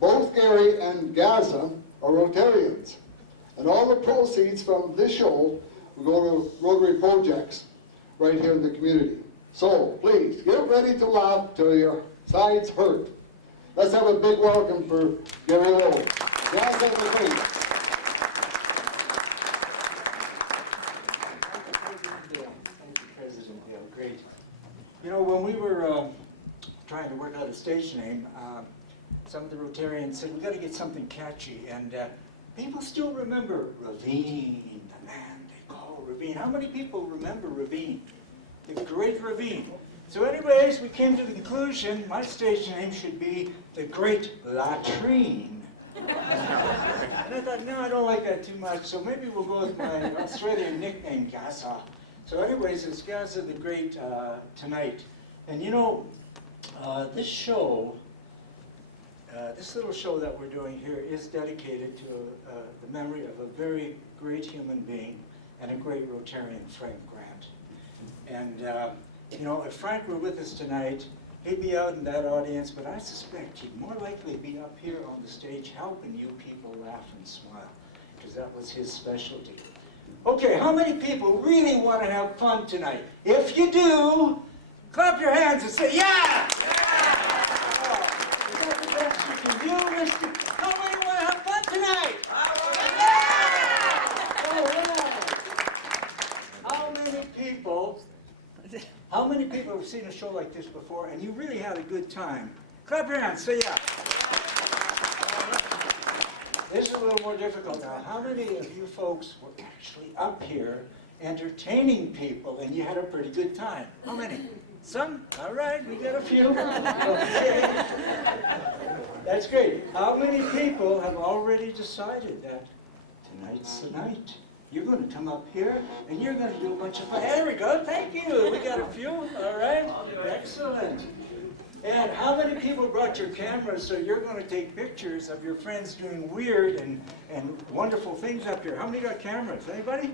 Both Gary and Gaza are Rotarians, and all the proceeds from this show will go to Rotary projects right here in the community. So please, get ready to laugh till your sides hurt. Let's have a big welcome for Gary Lowe. Gaza the Great. Thank you, President Dale. Great. You know, when we were trying to work out a stage name, some of the Rotarians said, we got to get something catchy, and people still remember Ravine, the man they call Ravine. How many people remember Ravine? The Great Ravine. So anyways, we came to the conclusion my stage name should be the Great Latrine. And I thought, no, I don't like that too much, so maybe we'll go with my Australian nickname, Gaza. So anyways, it's Gaza the Great tonight. And you know, this show, this little show that we're doing here is dedicated to the memory of a very great human being and a great Rotarian, Frank Grant. And you know, if Frank were with us tonight, he'd be out in that audience, but I suspect he'd more likely be up here on the stage helping you people laugh and smile, because that was his specialty. Okay, how many people really want to have fun tonight? If you do, clap your hands and say, yeah! Is that the best you can do, Mr.? How many want to have fun tonight? How many people have seen a show like this before and you really had a good time? Clap your hands, say yeah. This is a little more difficult now. How many of you folks were actually up here entertaining people and you had a pretty good time? How many? Some? All right, we got a few. Okay. That's great. How many people have already decided that tonight's the night? You're going to come up here and you're going to do a bunch of fun. There we go. Thank you. We got a few. All right. Excellent. And how many people brought your cameras so you're going to take pictures of your friends doing weird and wonderful things up here? How many got cameras? Anybody?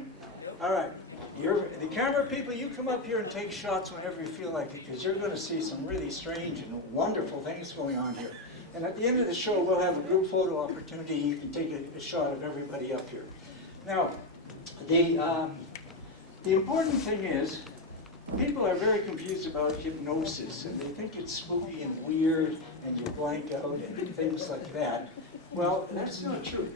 All right. The camera people, you come up here and take shots whenever you feel like it, because you're going to see some really strange and wonderful things going on here. And at the end of the show, we'll have a group photo opportunity. You can take a shot of everybody up here. Now, the important thing is, people are very confused about hypnosis, and they think it's spooky and weird, and you blank out and things like that. Well, that's not true.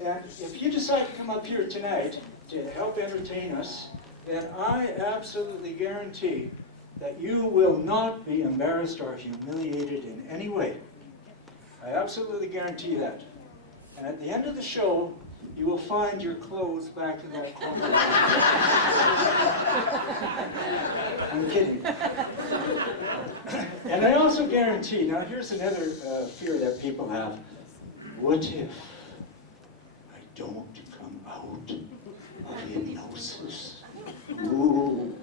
And if you decide to come up here tonight to help entertain us, then I absolutely guarantee that you will not be embarrassed or humiliated in any way. I absolutely guarantee that. And at the end of the show, you will find your clothes back in that corner. I'm kidding. And I also guarantee, now here's another fear that people have. What if I don't come out of hypnosis? Ooh.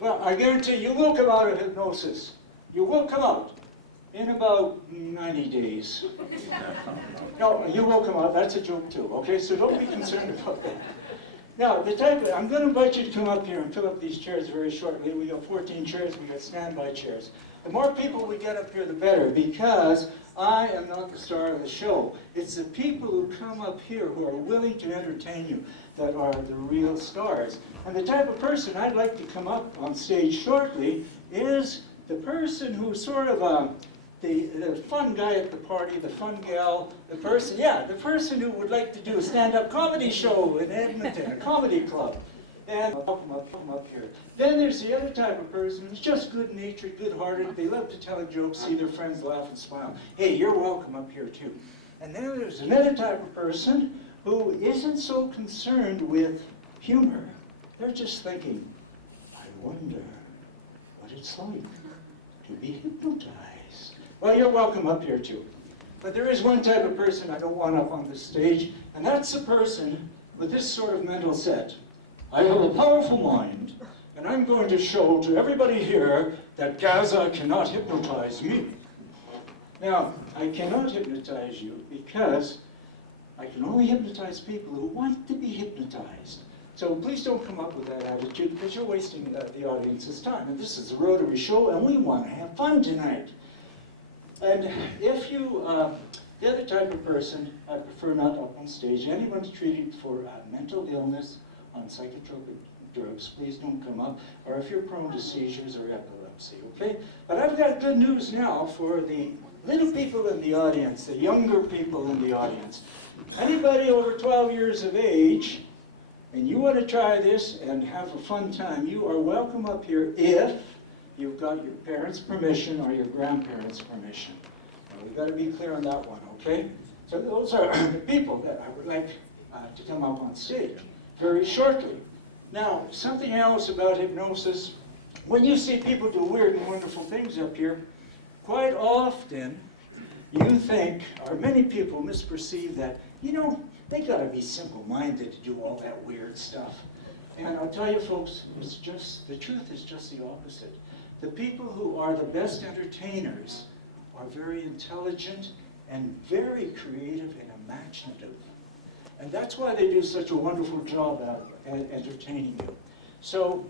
Well, I guarantee you will come out of hypnosis. You will come out in about 90 days. No, you will come out. That's a joke too, okay? So don't be concerned about that. Now, I'm going to invite you to come up here and fill up these chairs very shortly. We got 14 chairs. We got standby chairs. The more people we get up here, the better, because I am not the star of the show. It's the people who come up here who are willing to entertain you that are the real stars. And the type of person I'd like to come up on stage shortly is the person who's sort of the fun guy at the party, the fun gal, the person who would like to do a stand-up comedy show in Edmonton, a comedy club. And welcome up here. Then there's the other type of person who's just good-natured, good-hearted. They love to tell jokes, see their friends laugh and smile. Hey, you're welcome up here too. And then there's another type of person who isn't so concerned with humor. They're just thinking, I wonder what it's like to be hypnotized. Well, you're welcome up here too. But there is one type of person I don't want up on this stage, and that's the person with this sort of mental set. I have a powerful mind, and I'm going to show to everybody here that Gaza cannot hypnotize me. Now, I cannot hypnotize you because I can only hypnotize people who want to be hypnotized. So please don't come up with that attitude, because you're wasting the audience's time. And this is a Rotary show, and we want to have fun tonight. And if The other type of person, I prefer not up on stage. Anyone treated for mental illness on psychotropic drugs, please don't come up, or if you're prone to seizures or epilepsy, okay? But I've got good news now for the little people in the audience, the younger people in the audience. Anybody over 12 years of age, and you want to try this and have a fun time, you are welcome up here if you've got your parents' permission or your grandparents' permission. Now, we've got to be clear on that one, okay? So those are the people that I would like to come up on stage very shortly. Now, something else about hypnosis, when you see people do weird and wonderful things up here, quite often you think, or many people misperceive that, you know, they gotta be simple-minded to do all that weird stuff. And I'll tell you folks, it's just, the truth is just the opposite. The people who are the best entertainers are very intelligent and very creative and imaginative. And that's why they do such a wonderful job at entertaining you. So,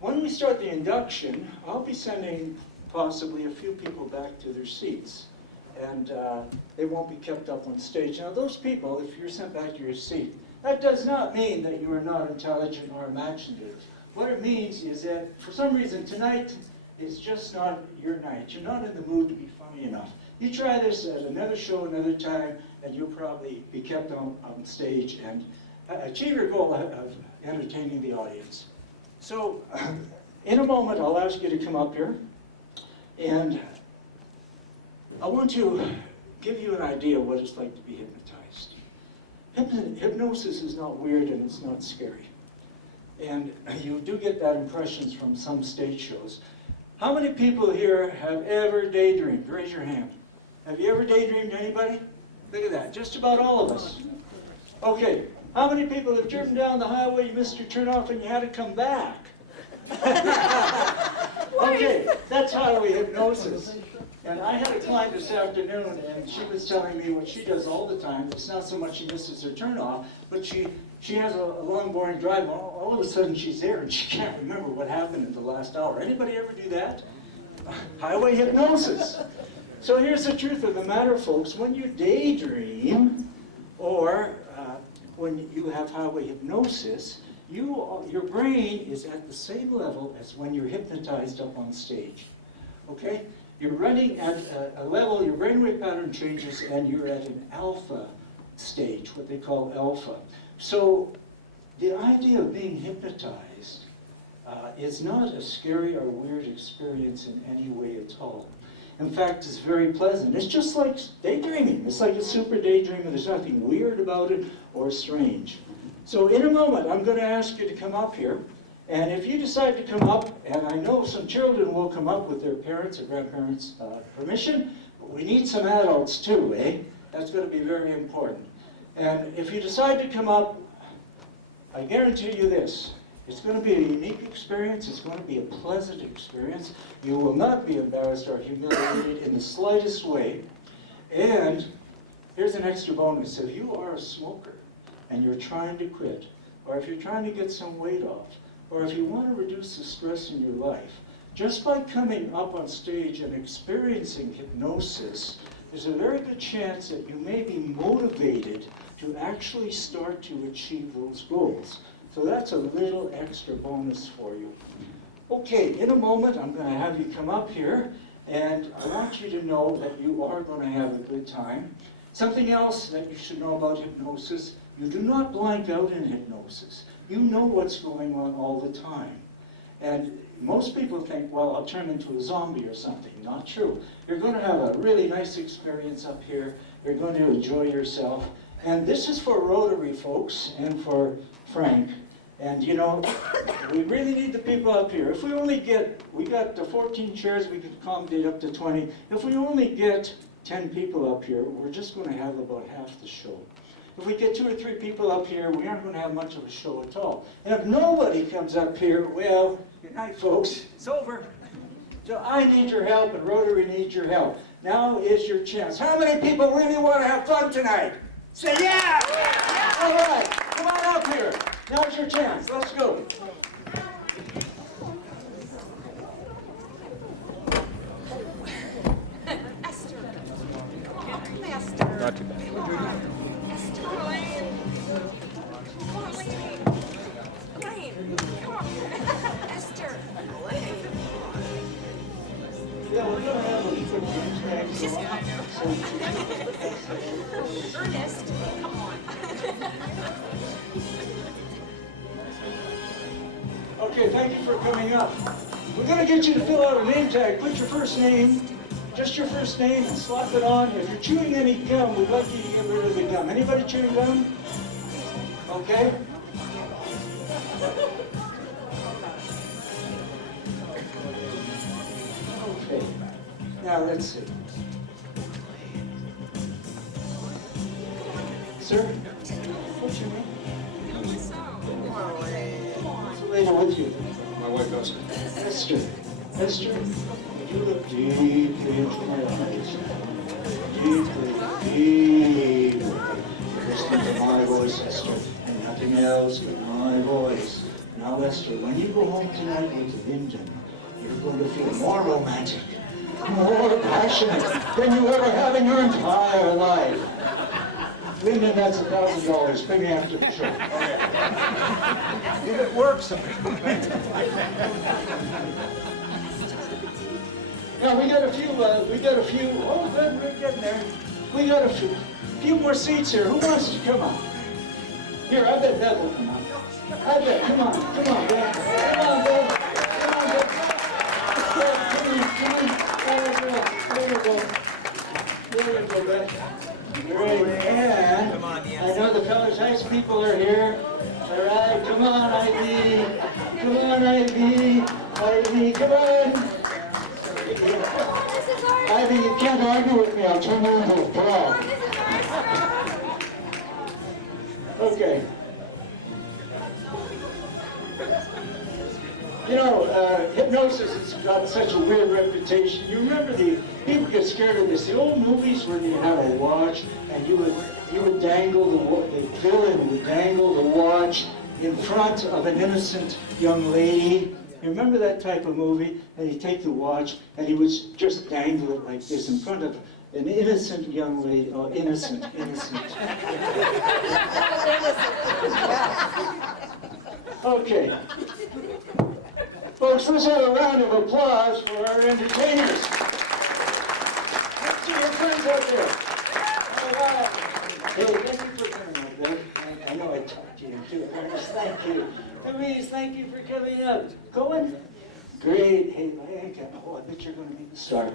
when we start the induction, I'll be sending possibly a few people back to their seats. And they won't be kept up on stage. Now those people, if you're sent back to your seat, that does not mean that you are not intelligent or imaginative. What it means is that for some reason tonight is just not your night. You're not in the mood to be funny enough. You try this at another show another time and you'll probably be kept on stage and achieve your goal of entertaining the audience. So in a moment I'll ask you to come up here and I want to give you an idea of what it's like to be hypnotized. Hypnosis is not weird and it's not scary. And you do get that impressions from some stage shows. How many people here have ever daydreamed? Raise your hand. Have you ever daydreamed, anybody? Look at that, just about all of us. Okay, how many people have driven down the highway, you missed your turnoff and you had to come back? Okay, that's highway hypnosis. And I had a client this afternoon, and she was telling me what she does all the time. It's not so much she misses her turnoff, but she has a long, boring drive. All of a sudden, she's there, and she can't remember what happened in the last hour. Anybody ever do that? Highway hypnosis. So here's the truth of the matter, folks. When you daydream, or when you have highway hypnosis, your brain is at the same level as when you're hypnotized up on stage. Okay? You're running at a level, your brainwave pattern changes, and you're at an alpha stage, what they call alpha. So the idea of being hypnotized is not a scary or weird experience in any way at all. In fact, it's very pleasant. It's just like daydreaming. It's like a super daydream, and there's nothing weird about it or strange. So in a moment, I'm going to ask you to come up here. And if you decide to come up, and I know some children will come up with their parents' or grandparents' permission, but we need some adults too, eh? That's going to be very important. And if you decide to come up, I guarantee you this. It's going to be a unique experience. It's going to be a pleasant experience. You will not be embarrassed or humiliated in the slightest way. And here's an extra bonus. If you are a smoker and you're trying to quit, or if you're trying to get some weight off, or if you want to reduce the stress in your life, just by coming up on stage and experiencing hypnosis, there's a very good chance that you may be motivated to actually start to achieve those goals. So that's a little extra bonus for you. Okay, in a moment I'm going to have you come up here, and I want you to know that you are going to have a good time. Something else that you should know about hypnosis, you do not blank out in hypnosis. You know what's going on all the time. And most people think, well, I'll turn into a zombie or something. Not true. You're going to have a really nice experience up here. You're going to enjoy yourself. And this is for Rotary folks and for Frank. And you know, we really need the people up here. If we only get, we got 14 chairs, we could accommodate up to 20. If we only get 10 people up here, we're just going to have about half the show. If we get 2 or 3 people up here, we aren't going to have much of a show at all. And if nobody comes up here, well, good night, folks. It's over. So I need your help, and Rotary needs your help. Now is your chance. How many people really want to have fun tonight? Say yeah! Yeah! All right, come on up here. Now's your chance. Let's go. Not too bad. Esther. Yeah, we're gonna have a quick interaction. Ernest, come on. Okay, thank you for coming up. We're gonna get you to fill out a name tag. Put your first name, just your first name, and slap it on. If you're chewing any gum, we'd like you to get rid of the gum. Anybody chewing gum? Okay. Okay. Now let's see. Sir, what's your name? What's the lady with you? My wife Dawson. Esther. Esther, you look deeply into my eyes. Deeply, deeply. Listen to my voice, Esther, and nothing else but my voice. Now, Esther, when you go home tonight with Lyndon, you're going to feel more romantic, more passionate than you ever have in your entire life. Lyndon, that's $1,000. Pay me after the show. If it works. Now we got a few, oh good, we're getting there. We got a few more seats here. Who wants to come up? Here, I bet Bev will come up. I bet, come on, Bev. Come on, Bev. Come on, Bev. There we go. There we go, Bev. Great, and I know the Fellas Heights people are here. All right, come on, Ivy. Come on, Ivy. Ivy, come on. Ivy, you can't argue with me. I'll turn you into a frog. Okay. You know, hypnosis has got such a weird reputation. You remember people get scared of this. The old movies where you had a watch and you would dangle the villain would dangle the watch in front of an innocent young lady. You remember that type of movie? And he'd take the watch and he would just dangle it like this in front of an innocent young lady. Oh, innocent. Okay. Folks, let's have a round of applause for our entertainers. Let's see your friends out there. All right. Hey, thank you for coming up, Bill. I know I talked to you too. Ernest, thank you. Louise, thank you for coming up. Cohen? Great. Hey, oh, I bet you're going to be the star.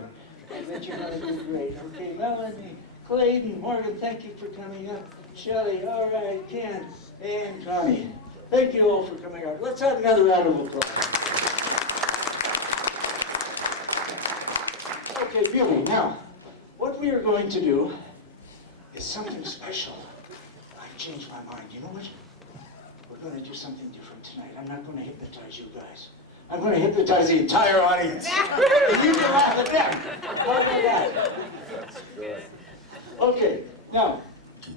I bet you're going to do great. Okay, Melanie, Clayton, Morgan, thank you for coming up. Shelley, all right, Ken, and Connie. Thank you all for coming up. Let's have another round of applause. Okay, beauty. Now, what we are going to do is something special. I've changed my mind. You know what? We're going to do something different tonight. I'm not going to hypnotize you guys. I'm going to hypnotize the entire audience. And you can laugh at them. How about that? Okay, now,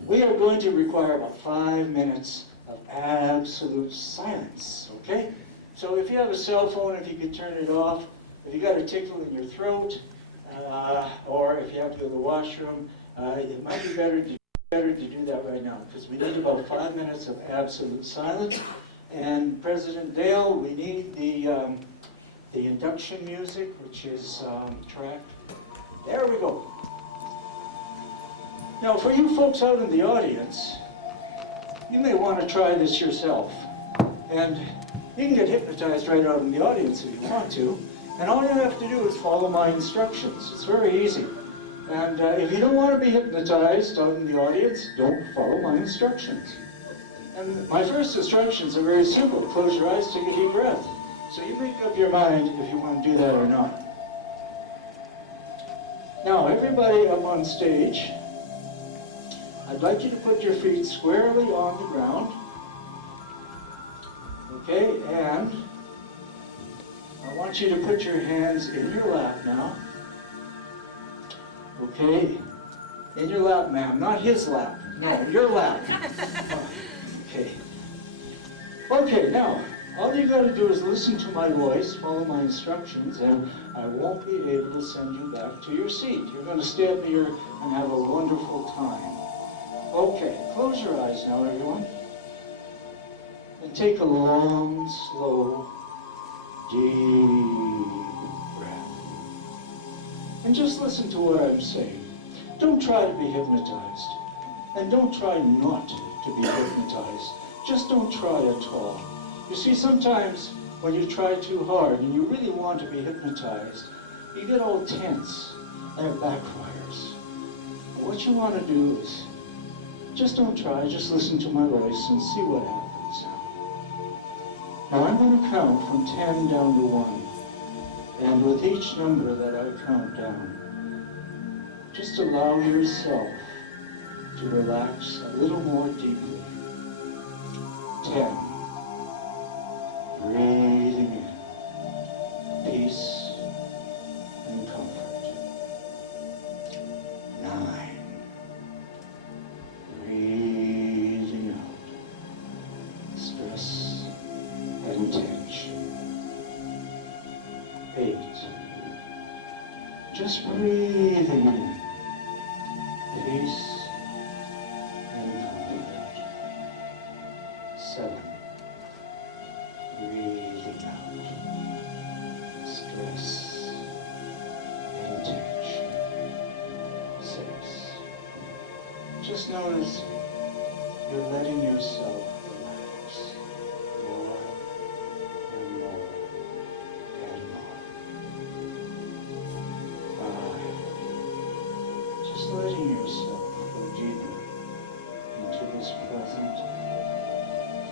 we are going to require about 5 minutes of absolute silence, okay? So if you have a cell phone, if you could turn it off, if you got a tickle in your throat, or if you have to go to the washroom, it might be better to do that right now, because we need about 5 minutes of absolute silence. And President Dale, we need the induction music, which is tracked. There we go. Now, for you folks out in the audience, you may want to try this yourself. And you can get hypnotized right out in the audience if you want to. And all you have to do is follow my instructions. It's very easy. And if you don't want to be hypnotized out in the audience, don't follow my instructions. And my first instructions are very simple. Close your eyes, take a deep breath. So you make up your mind if you want to do that or not. Now, everybody up on stage, I'd like you to put your feet squarely on the ground. Okay, and I want you to put your hands in your lap now. Okay, in your lap, ma'am, not his lap. No, your lap. Okay. Okay, now, all you got to do is listen to my voice, follow my instructions, and I won't be able to send you back to your seat. You're going to stay up here and have a wonderful time. Okay, close your eyes now, everyone. And take a long, slow, deep breath. And just listen to what I'm saying. Don't try to be hypnotized. And don't try not to be hypnotized. Just don't try at all. You see, sometimes when you try too hard and you really want to be hypnotized, you get all tense and it backfires. And what you want to do is just don't try, just listen to my voice and see what happens now. Now I'm going to count from 10 down to 1. And with each number that I count down, just allow yourself to relax a little more deeply. 10. Breathing in peace and comfort. 9. Breathing out stress and tension. 8. Just breathing in peace and comfort. 7. Breathing out stress and tension. 6. Just notice you're letting yourself relax more and more and more. 5. Just letting yourself go deeper into this pleasant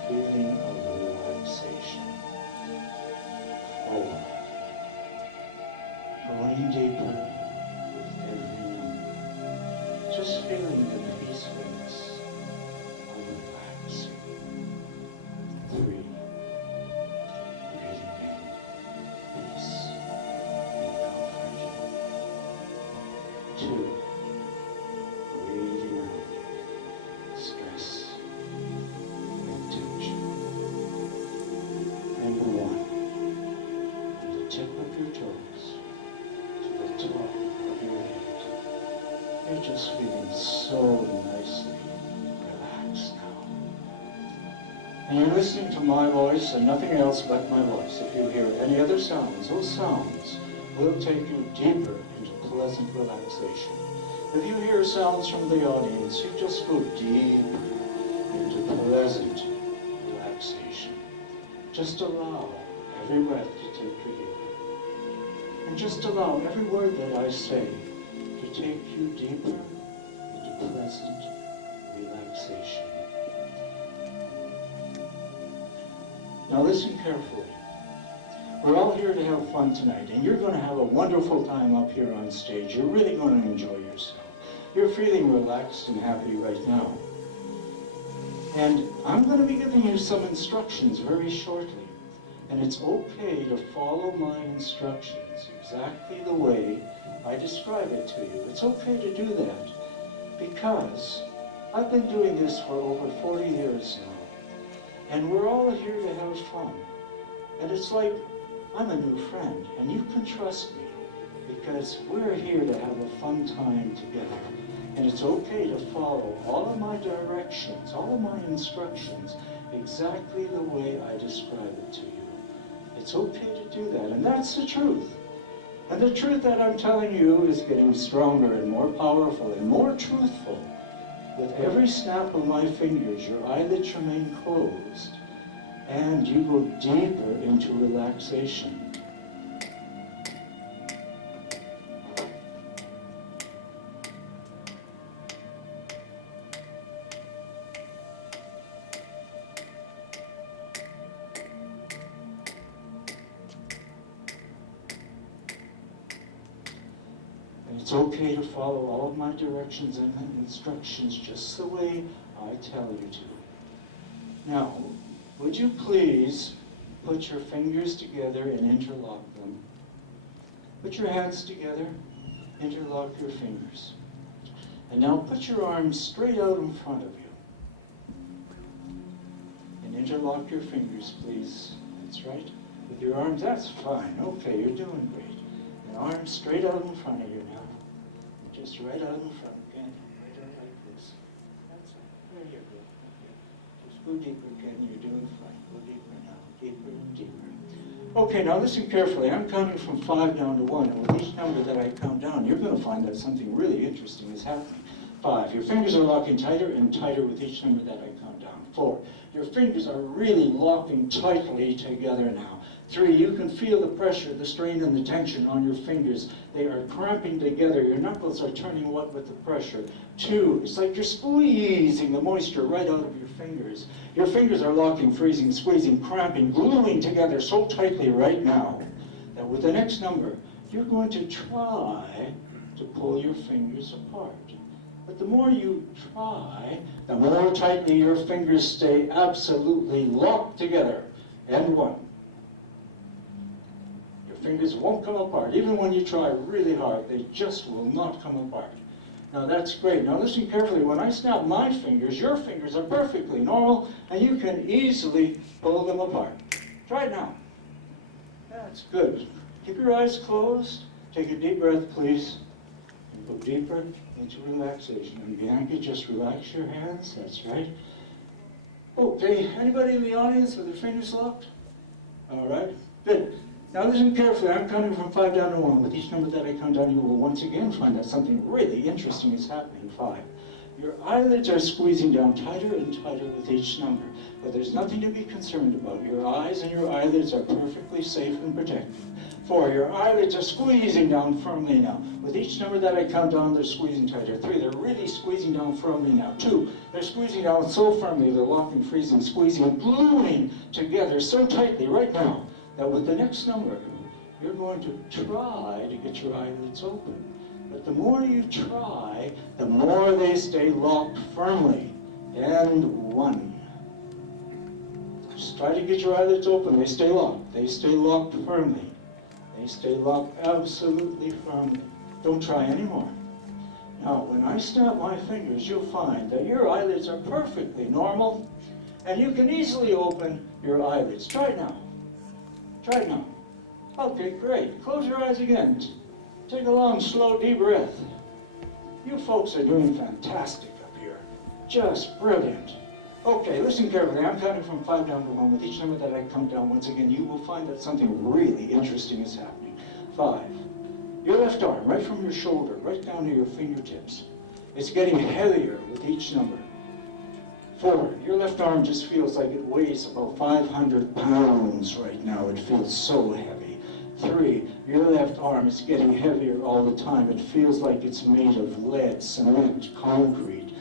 feeling of relaxation. 4. Going deeper with every number. Just feeling the peacefulness of relaxing. 3. Breathing in peace and comfort. 2. Breathing out stress and tension. And 1. From the tip of your toes to the top of your head. You're just feeling so nicely relaxed now. And you're listening to my voice and nothing else but my voice. If you hear any other sounds, those sounds will take you deeper into pleasant relaxation. If you hear sounds from the audience, you just go deeper into pleasant relaxation. Just allow every breath to take you deeper. And just allow every word that I say to take you deeper into pleasant relaxation. Now listen carefully. We're all here to have fun tonight, and you're going to have a wonderful time up here on stage. You're really going to enjoy yourself. You're feeling relaxed and happy right now. And I'm going to be giving you some instructions very shortly. And it's okay to follow my instructions exactly the way I describe it to you. It's okay to do that because I've been doing this for over 40 years now. And we're all here to have fun. And it's like I'm a new friend, and you can trust me because we're here to have a fun time together. And it's okay to follow all of my directions, all of my instructions, exactly the way I describe it to you. It's okay to do that, and that's the truth. And the truth that I'm telling you is getting stronger and more powerful and more truthful. With every snap of my fingers, your eyelids remain closed, and you go deeper into relaxation. It's okay to follow all of my directions and instructions just the way I tell you to. Now, would you please put your fingers together and interlock them? Put your hands together, interlock your fingers. And now put your arms straight out in front of you. And interlock your fingers, please. That's right. With your arms, that's fine. Okay, you're doing great. arm straight out in front of you now. Just right out in front, okay? Right out like this. That's it. There you go. Okay. Just go deeper again. You're doing fine. Go deeper now. Deeper and deeper. Okay, now listen carefully. I'm counting from 5 down to 1, and with each number that I count down, you're going to find that something really interesting is happening. 5. Your fingers are locking tighter and tighter with each number that I count down. 4. Your fingers are really locking tightly together now. 3. You can feel the pressure, the strain, and the tension on your fingers. They are cramping together. Your knuckles are turning wet with the pressure. 2. It's like you're squeezing the moisture right out of your fingers. Your fingers are locking, freezing, squeezing, cramping, gluing together so tightly right now that with the next number, you're going to try to pull your fingers apart. But the more you try, the more tightly your fingers stay absolutely locked together. And 1. Your fingers won't come apart. Even when you try really hard, they just will not come apart. Now that's great. Now listen carefully. When I snap my fingers, your fingers are perfectly normal, and you can easily pull them apart. Try it now. That's good. Keep your eyes closed. Take a deep breath, please. And go deeper into relaxation. And Bianca, just relax your hands. That's right. Okay, anybody in the audience with their fingers locked? All right, good. Now listen carefully. I'm counting from 5 down to 1. With each number that I count down, you will once again find that something really interesting is happening. 5. Your eyelids are squeezing down tighter and tighter with each number, but there's nothing to be concerned about. Your eyes and your eyelids are perfectly safe and protected. 4. Your eyelids are squeezing down firmly now. With each number that I count down, they're squeezing tighter. 3. They're really squeezing down firmly now. 2. They're squeezing down so firmly, they're locking, freezing, squeezing, gluing together so tightly right now that with the next number, you're going to try to get your eyelids open. But the more you try, the more they stay locked firmly. And 1. Just try to get your eyelids open. They stay locked. They stay locked firmly. They stay locked absolutely firmly. Don't try anymore. Now, when I snap my fingers, you'll find that your eyelids are perfectly normal, and you can easily open your eyelids. Try it now. Try it now. Okay, great. Close your eyes again. Take a long, slow, deep breath. You folks are doing fantastic up here. Just brilliant. Okay, listen carefully. I'm counting from 5 down to 1. With each number that I count down, once again, you will find that something really interesting is happening. 5. Your left arm, right from your shoulder, right down to your fingertips. It's getting heavier with each number. 4. Your left arm just feels like it weighs about 500 pounds right now. It feels so heavy. 3. Your left arm is getting heavier all the time. It feels like it's made of lead, cement, concrete.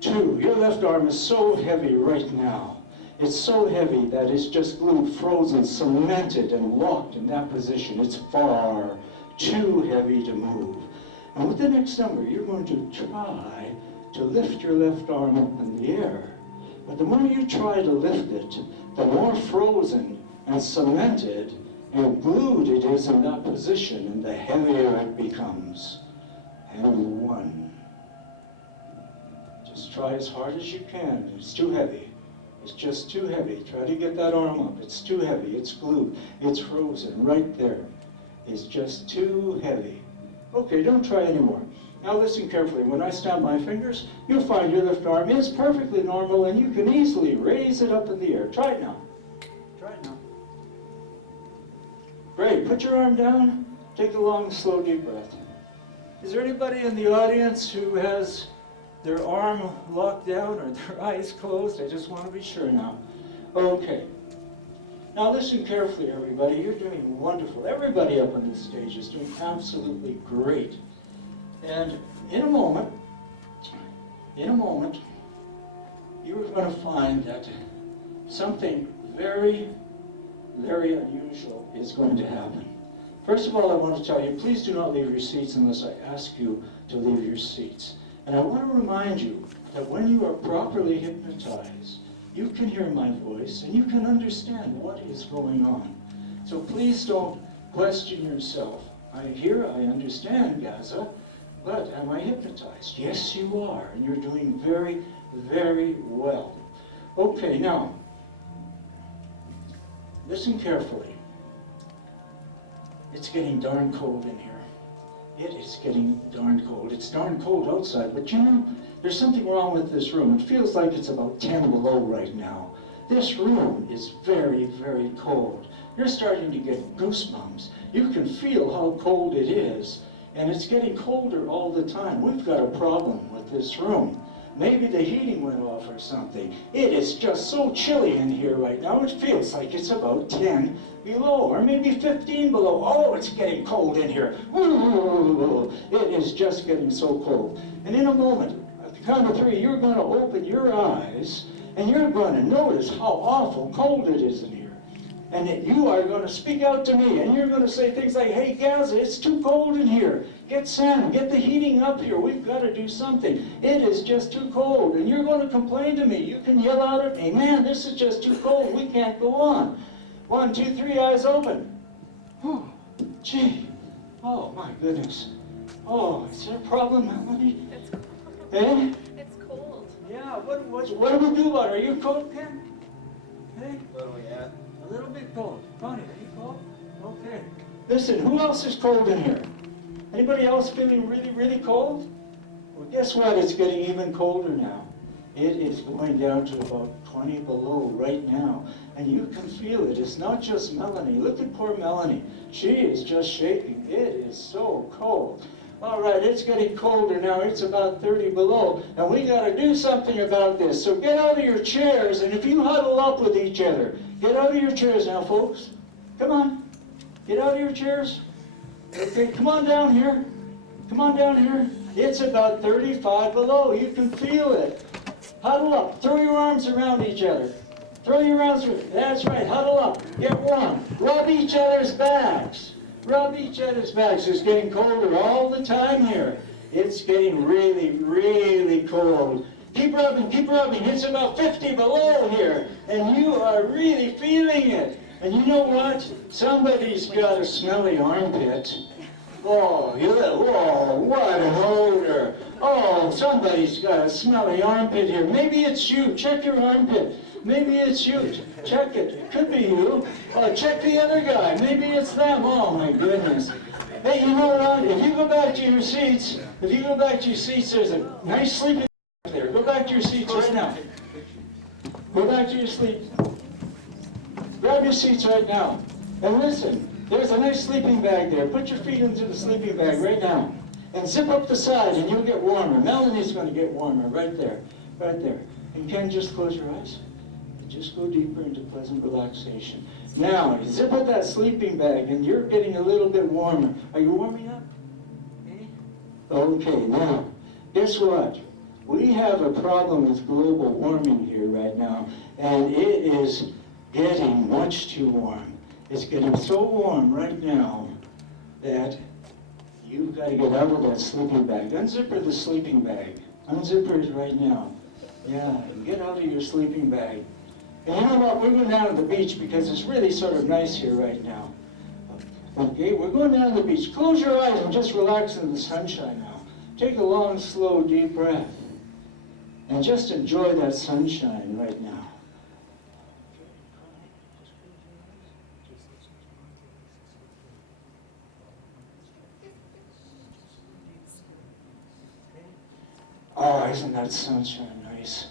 2. Your left arm is so heavy right now. It's so heavy that it's just glued, frozen, cemented, and locked in that position. It's far too heavy to move. And with the next number, you're going to try to lift your left arm up in the air. But the more you try to lift it, the more frozen and cemented and glued it is in that position, and the heavier it becomes. And 1. Just try as hard as you can. It's too heavy. It's just too heavy. Try to get that arm up. It's too heavy. It's glued. It's frozen right there. It's just too heavy. Okay, don't try anymore. Now listen carefully. When I snap my fingers, you'll find your left arm is perfectly normal, and you can easily raise it up in the air. Try it now. Try it now. Great. Put your arm down. Take a long, slow, deep breath. Is there anybody in the audience who has their arm locked down or their eyes closed? I just want to be sure now. Okay. Now listen carefully, everybody. You're doing wonderful. Everybody up on this stage is doing absolutely great. And in a moment, you're going to find that something very, very unusual is going to happen. First of all, I want to tell you, please do not leave your seats unless I ask you to leave your seats. And I want to remind you that when you are properly hypnotized, you can hear my voice and you can understand what is going on. So please don't question yourself. I hear, I understand, Gaza, but am I hypnotized? Yes, you are, and you're doing very, very well. Okay, now, listen carefully. It's getting darn cold in here. It is getting darn cold. It's darn cold outside, but you know, there's something wrong with this room. It feels like it's about 10 below right now. This room is very, very cold. You're starting to get goosebumps. You can feel how cold it is, and it's getting colder all the time. We've got a problem with this room. Maybe the heating went off or something. It is just so chilly in here right now. It feels like it's about 10 below, or maybe 15 below. Oh, it's getting cold in here. Ooh, it is just getting so cold. And in a moment, at the count of 3, you're going to open your eyes, and you're going to notice how awful cold it is in here. And that you are going to speak out to me, and you're going to say things like, hey, Gaza, it's too cold in here. Get Sam, get the heating up here. We've got to do something. It is just too cold. And you're going to complain to me. You can yell out at me, man, this is just too cold. We can't go on. 1, 2, 3, eyes open. Oh, gee. Oh, my goodness. Oh, is there a problem, Melanie? It's cold. Eh? It's cold. Yeah, what do we do about it? Are you cold, Ken? Hey? Little, yeah. A little bit cold. Connie, are you cold? Okay. Listen, who else is cold in here? Anybody else feeling really, really cold? Well, guess what? It's getting even colder now. It is going down to about 20 below right now. And you can feel it. It's not just Melanie. Look at poor Melanie. She is just shaking. It is so cold. All right, it's getting colder now. It's about 30 below. And we got to do something about this. So get out of your chairs, and if you huddle up with each other, get out of your chairs now, folks. Come on. Get out of your chairs. Okay, come on down here. Come on down here. It's about 35 below. You can feel it. Huddle up. Throw your arms around each other. Throw your arms around. That's right. Huddle up. Get warm. Rub each other's backs. Rub each other's backs. It's getting colder all the time here. It's getting really, really cold. Keep rubbing, keep rubbing. It's about 50 below here, and you are really feeling it. And you know what? Somebody's got a smelly armpit. Oh, what an odor. Oh, somebody's got a smelly armpit here. Maybe it's you. Check your armpit. Maybe it's you. Check it. It could be you. Check the other guy. Maybe it's them. Oh, my goodness. Hey, you know what? If you go back to your seats, there's a nice sleeping bag there. Go back to your seats right now. Go back to your seats. Grab your seats right now. And listen, there's a nice sleeping bag there. Put your feet into the sleeping bag right now. And zip up the side and you'll get warmer. Melanie's going to get warmer right there. Right there. And Ken, just close your eyes. And just go deeper into pleasant relaxation. Now, zip up that sleeping bag and you're getting a little bit warmer. Are you warming up? Okay, now, guess what? We have a problem with global warming here right now. And it is getting much too warm. It's getting so warm right now that you've got to get out of that sleeping bag. Unzipper the sleeping bag. Unzipper it right now. Yeah, get out of your sleeping bag. And you know what? We're going down to the beach because it's really sort of nice here right now. Okay, we're going down to the beach. Close your eyes and just relax in the sunshine now. Take a long, slow, deep breath. And just enjoy that sunshine right now. Oh, isn't that sunshine nice?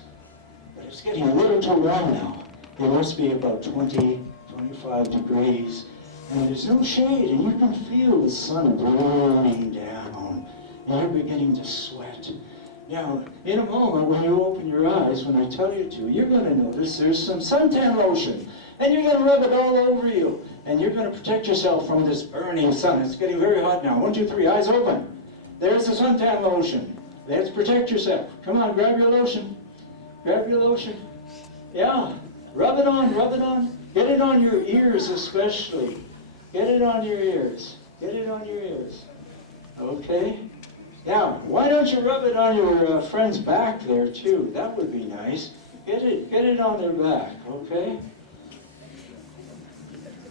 But it's getting a little too warm now. It must be about 20, 25 degrees. And there's no shade, and you can feel the sun burning down. And you're beginning to sweat. Now, in a moment, when you open your eyes, when I tell you to, you're going to notice there's some suntan lotion. And you're going to rub it all over you. And you're going to protect yourself from this burning sun. It's getting very hot now. 1, 2, 3, eyes open. There's the suntan lotion. Let's protect yourself. Come on, grab your lotion. Grab your lotion. Yeah, rub it on, rub it on. Get it on your ears especially. Get it on your ears. Get it on your ears. Okay? Now, why don't you rub it on your friend's back there too? That would be nice. Get it on their back, okay?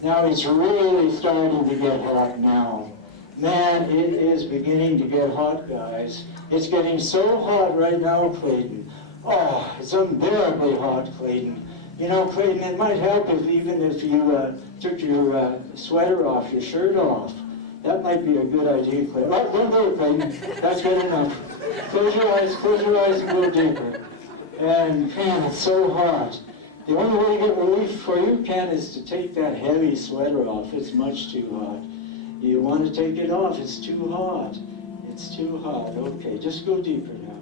Now it's really starting to get hot now. Man, it is beginning to get hot, guys. It's getting so hot right now, Clayton. Oh, it's unbearably hot, Clayton. You know, Clayton, it might help even if you took your sweater off, your shirt off. That might be a good idea, Clayton. Oh, don't do it, Clayton. That's good enough. Close your eyes and go deeper. And man, it's so hot. The only way to get relief for you, Ken, is to take that heavy sweater off. It's much too hot. You want to take it off. It's too hot. It's too hot. Okay, just go deeper now.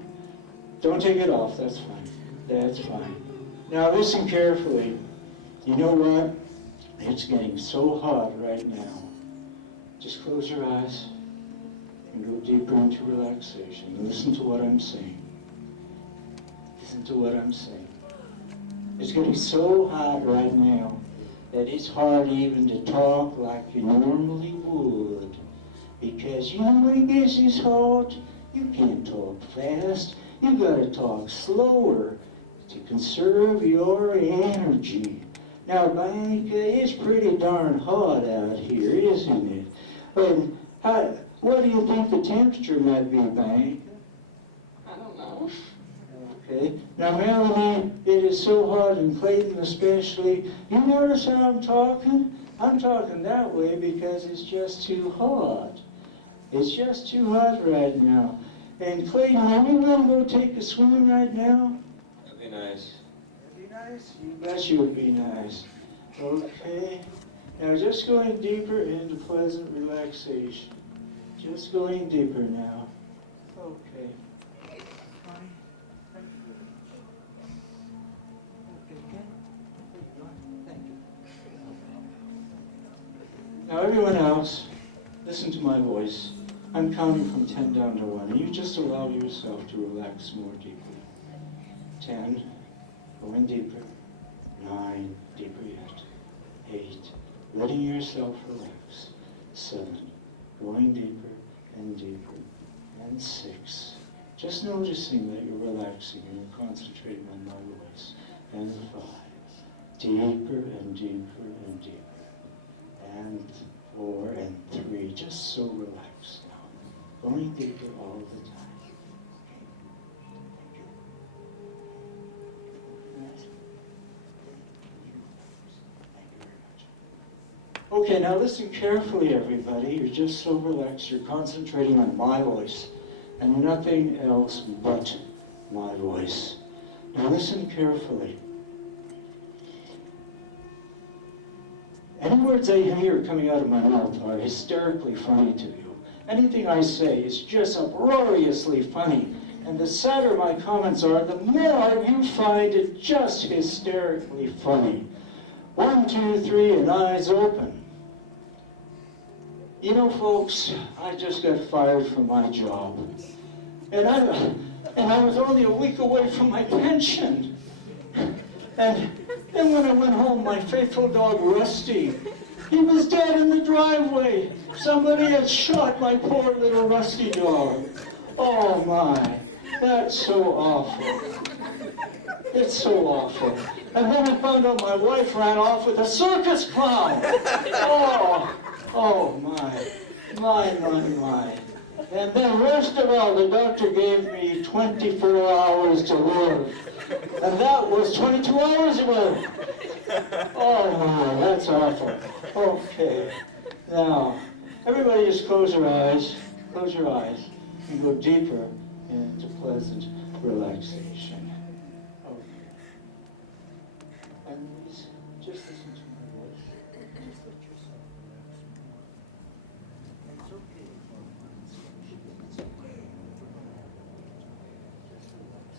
Don't take it off. That's fine. That's fine. Now listen carefully. You know what? It's getting so hot right now. Just close your eyes and go deeper into relaxation. Listen to what I'm saying. Listen to what I'm saying. It's getting so hot right now that it's hard even to talk like you normally would. Because you know when it gets this hot, you can't talk fast. You gotta talk slower to conserve your energy. Now, Bank, it's pretty darn hot out here, isn't it? And what do you think the temperature might be, Bank? I don't know. Okay. Now, Melanie, it is so hot, and Clayton especially. You notice how I'm talking? I'm talking that way because it's just too hot. It's just too hot right now. And Clayton, are we going to go take a swim right now? That'd be nice. That'd be nice? You bet you would be nice. Okay. Now just going deeper into pleasant relaxation. Just going deeper now. Okay. Now everyone else, listen to my voice. I'm counting from 10 down to 1, and you just allow yourself to relax more deeply. 10, going deeper. 9, deeper yet. 8, letting yourself relax. 7, going deeper and deeper. And 6, just noticing that you're relaxing and you're concentrating on my voice. And 5, deeper and deeper and deeper. And 4 and 3, just so relaxed now. Going deeper all the time. Okay, now listen carefully, everybody. You're just so relaxed. You're concentrating on my voice and nothing else but my voice. Now listen carefully. Any words I hear coming out of my mouth are hysterically funny to you. Anything I say is just uproariously funny. And the sadder my comments are, the more you find it just hysterically funny. 1, 2, 3, and eyes open. You know, folks, I just got fired from my job. And I was only a week away from my pension. And then when I went home, my faithful dog, Rusty, he was dead in the driveway. Somebody had shot my poor little Rusty dog. Oh my, that's so awful. It's so awful. And then I found out my wife ran off with a circus clown. Oh my. And then worst of all, the doctor gave me 24 hours to live. And that was 22 hours ago. Oh my, that's awful. Okay, now, everybody just close your eyes, and go deeper into pleasant relaxation. Okay. And just listen to my voice. Just let yourself relax more. It's okay for a mind's function. It's okay. Just relax.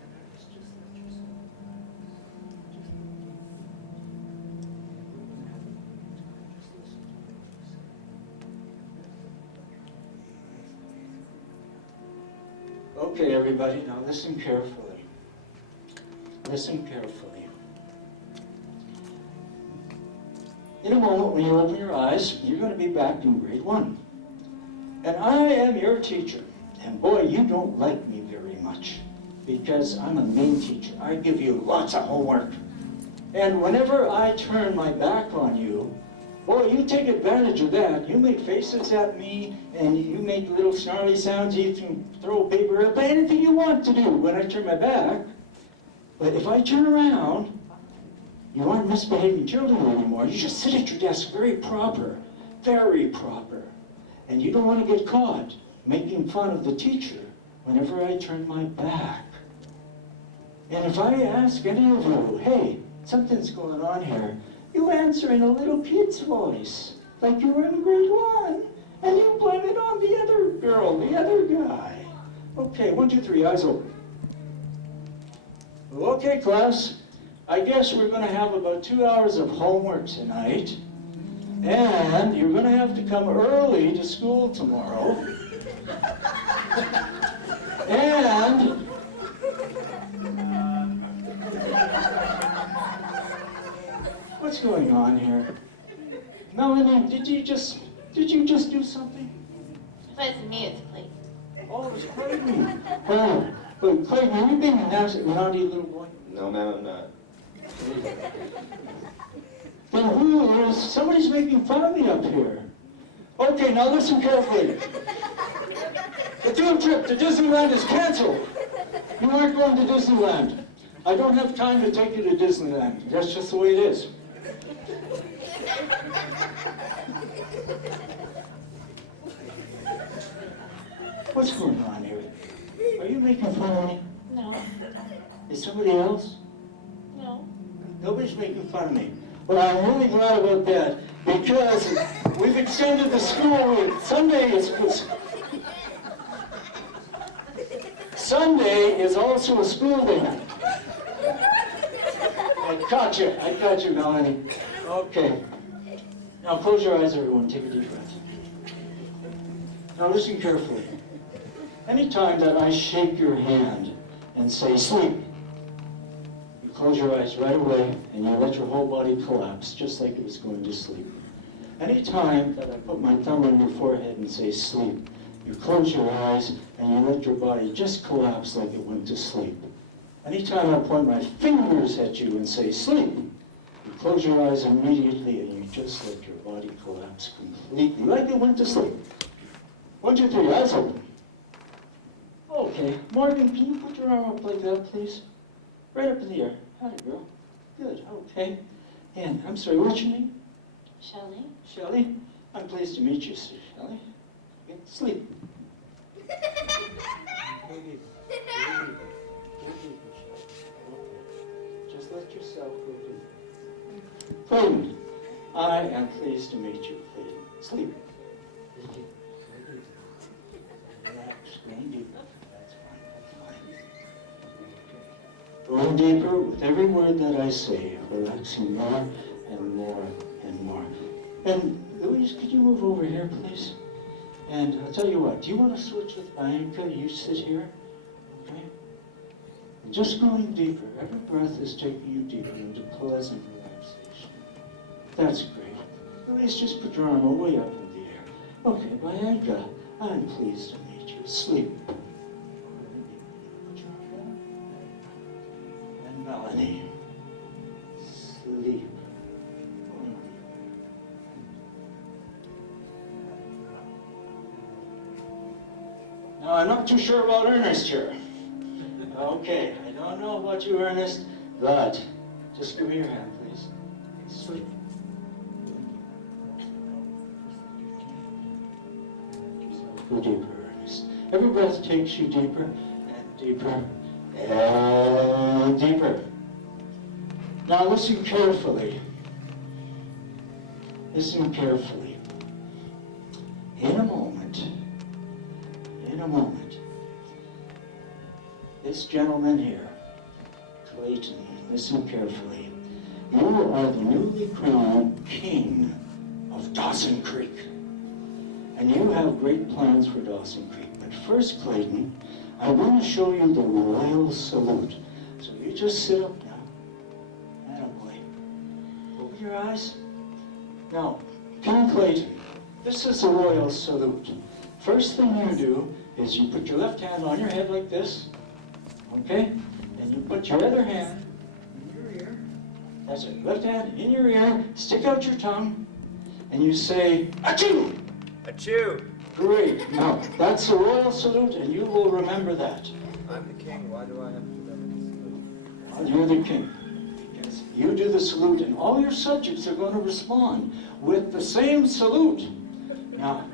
And just let yourself relax. Just go deeper. We're going to have a good time. Just listen to what you say. Okay, everybody, now listen carefully. Listen carefully. In a moment, when you open your eyes, you're going to be back in grade 1. And I am your teacher. And boy, you don't like me very much because I'm a mean teacher. I give you lots of homework. And whenever I turn my back on you, boy, you take advantage of that. You make faces at me, and you make little snarly sounds. You can throw paper up, anything you want to do when I turn my back. But if I turn around, you aren't misbehaving children anymore. You just sit at your desk very proper. very proper. And you don't want to get caught making fun of the teacher whenever I turn my back. And if I ask any of you, hey, something's going on here, you answer in a little kid's voice, like you were in grade 1, and you blame it on the other girl, the other guy. Okay, 1, 2, 3, eyes open. Okay, class, I guess we're going to have about 2 hours of homework tonight, and you're going to have to come early to school tomorrow. And what's going on here? Melanie, did you just do something? It wasn't me, it's Clayton. Oh, it was Clayton. Oh, but Clayton, are you being a naughty little boy? No, ma'am, I'm not. Then who is? Somebody's making fun of me up here. Okay, now listen carefully. The field trip to Disneyland is canceled. You aren't going to Disneyland. I don't have time to take you to Disneyland. That's just the way it is. What's going on here? Are you making fun of me? No, Is somebody else? no. Nobody's making fun of me. Well, I'm really glad about that because we've extended the school week. Sunday is also a school day. I caught you, Melanie. Okay. Now close your eyes, everyone. Take a deep breath. Now listen carefully. Anytime that I shake your hand and say sleep, you close your eyes right away and you let your whole body collapse just like it was going to sleep. Anytime that I put my thumb on your forehead and say sleep, you close your eyes and you let your body just collapse like it went to sleep. Anytime I point my fingers at you and say sleep, you close your eyes immediately and you just let your body collapse completely like it went to sleep. 1, 2, 3, eyes open. Okay, Morgan, can you put your arm up like that, please? Right up in the air. Hi, girl. Good, okay. And I'm sorry, what's your name? Shelley? Shelley? I'm pleased to meet you, Shelley. Okay, sleep. Go deeper. Just let yourself go deeper. Clayton, I am pleased to meet you, Clayton. Sleep. Relax, going deeper. That's fine. Okay. Going deeper with every word that I say, relaxing more and more and more. And Louise, could you move over here, please? And I'll tell you what, do you want to switch with Bianca? You sit here, okay? And just going deeper. Every breath is taking you deeper into pleasant relaxation. That's great. Louise, just put your arm way up in the air. Okay, Bianca, I'm pleased to meet you. Sleep. Put your arm down. And Melanie, sleep. Now, I'm not too sure about Ernest here. Okay, I don't know about you, Ernest, but just give me your hand, please. Sleep. Go deeper, Ernest. Every breath takes you deeper and deeper and deeper. Now, listen carefully. Listen carefully. In a moment, this gentleman here, Clayton, listen carefully. You are the newly crowned king of Dawson Creek. And you have great plans for Dawson Creek. But first, Clayton, I want to show you the royal salute. So you just sit up now. Attaboy. Open your eyes. Now, King Clayton, this is the royal salute. First thing you do is you put your left hand on your head like this, okay? And you put your other hand in your ear. That's it. Left hand in your ear, stick out your tongue, and you say, achoo! Achoo! Great. Now, that's the royal salute, and you will remember that. I'm the king. Why do I have to remember this? Well, you're the king. Yes. audience. You do the salute, and all your subjects are going to respond with the same salute. Now,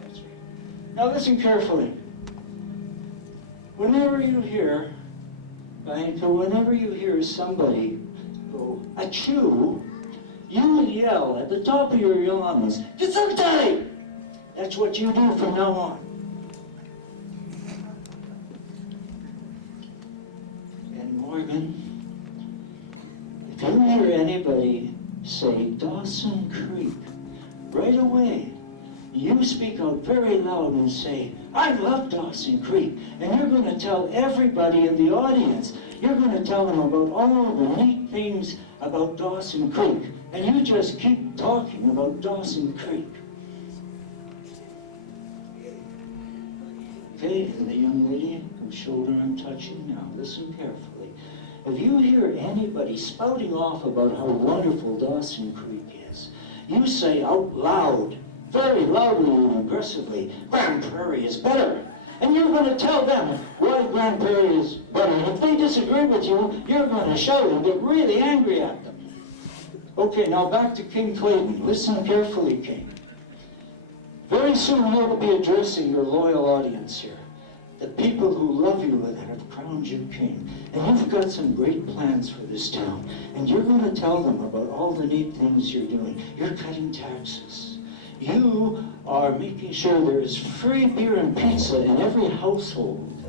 that's right. Now listen carefully. Whenever you hear somebody go, achoo, you yell at the top of your lungs, Gesundheit! That's what you do from now on. And Morgan, if you hear anybody say Dawson Creek, right away, you speak out very loud and say, I love Dawson Creek. And you're going to tell everybody in the audience, you're going to tell them about all the neat things about Dawson Creek. And you just keep talking about Dawson Creek. Okay, and the young lady whose shoulder I'm touching now, listen carefully. If you hear anybody spouting off about how wonderful Dawson Creek is, you say out loud, very loudly and aggressively, Grand Prairie is better. And you're going to tell them why Grand Prairie is better. And if they disagree with you, you're going to shout and get really angry at them. Okay, now back to King Clayton. Listen carefully, King. Very soon you'll be addressing your loyal audience here. The people who love you and have crowned you king. And you've got some great plans for this town. And you're going to tell them about all the neat things you're doing. You're cutting taxes. You are making sure there is free beer and pizza in every household.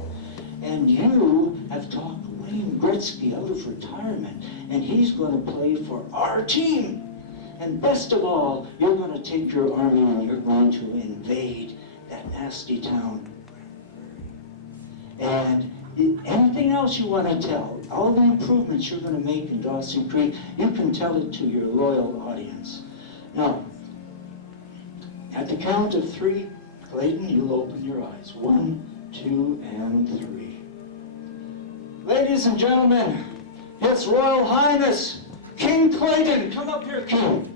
And you have talked Wayne Gretzky out of retirement. And he's going to play for our team. And best of all, you're going to take your army and you're going to invade that nasty town. And anything else you want to tell, all the improvements you're going to make in Dawson Creek, you can tell it to your loyal audience. Now, at the count of 3, Clayton, you'll open your eyes. 1, 2, and 3. Ladies and gentlemen, His Royal Highness, King Clayton. Come up here, King.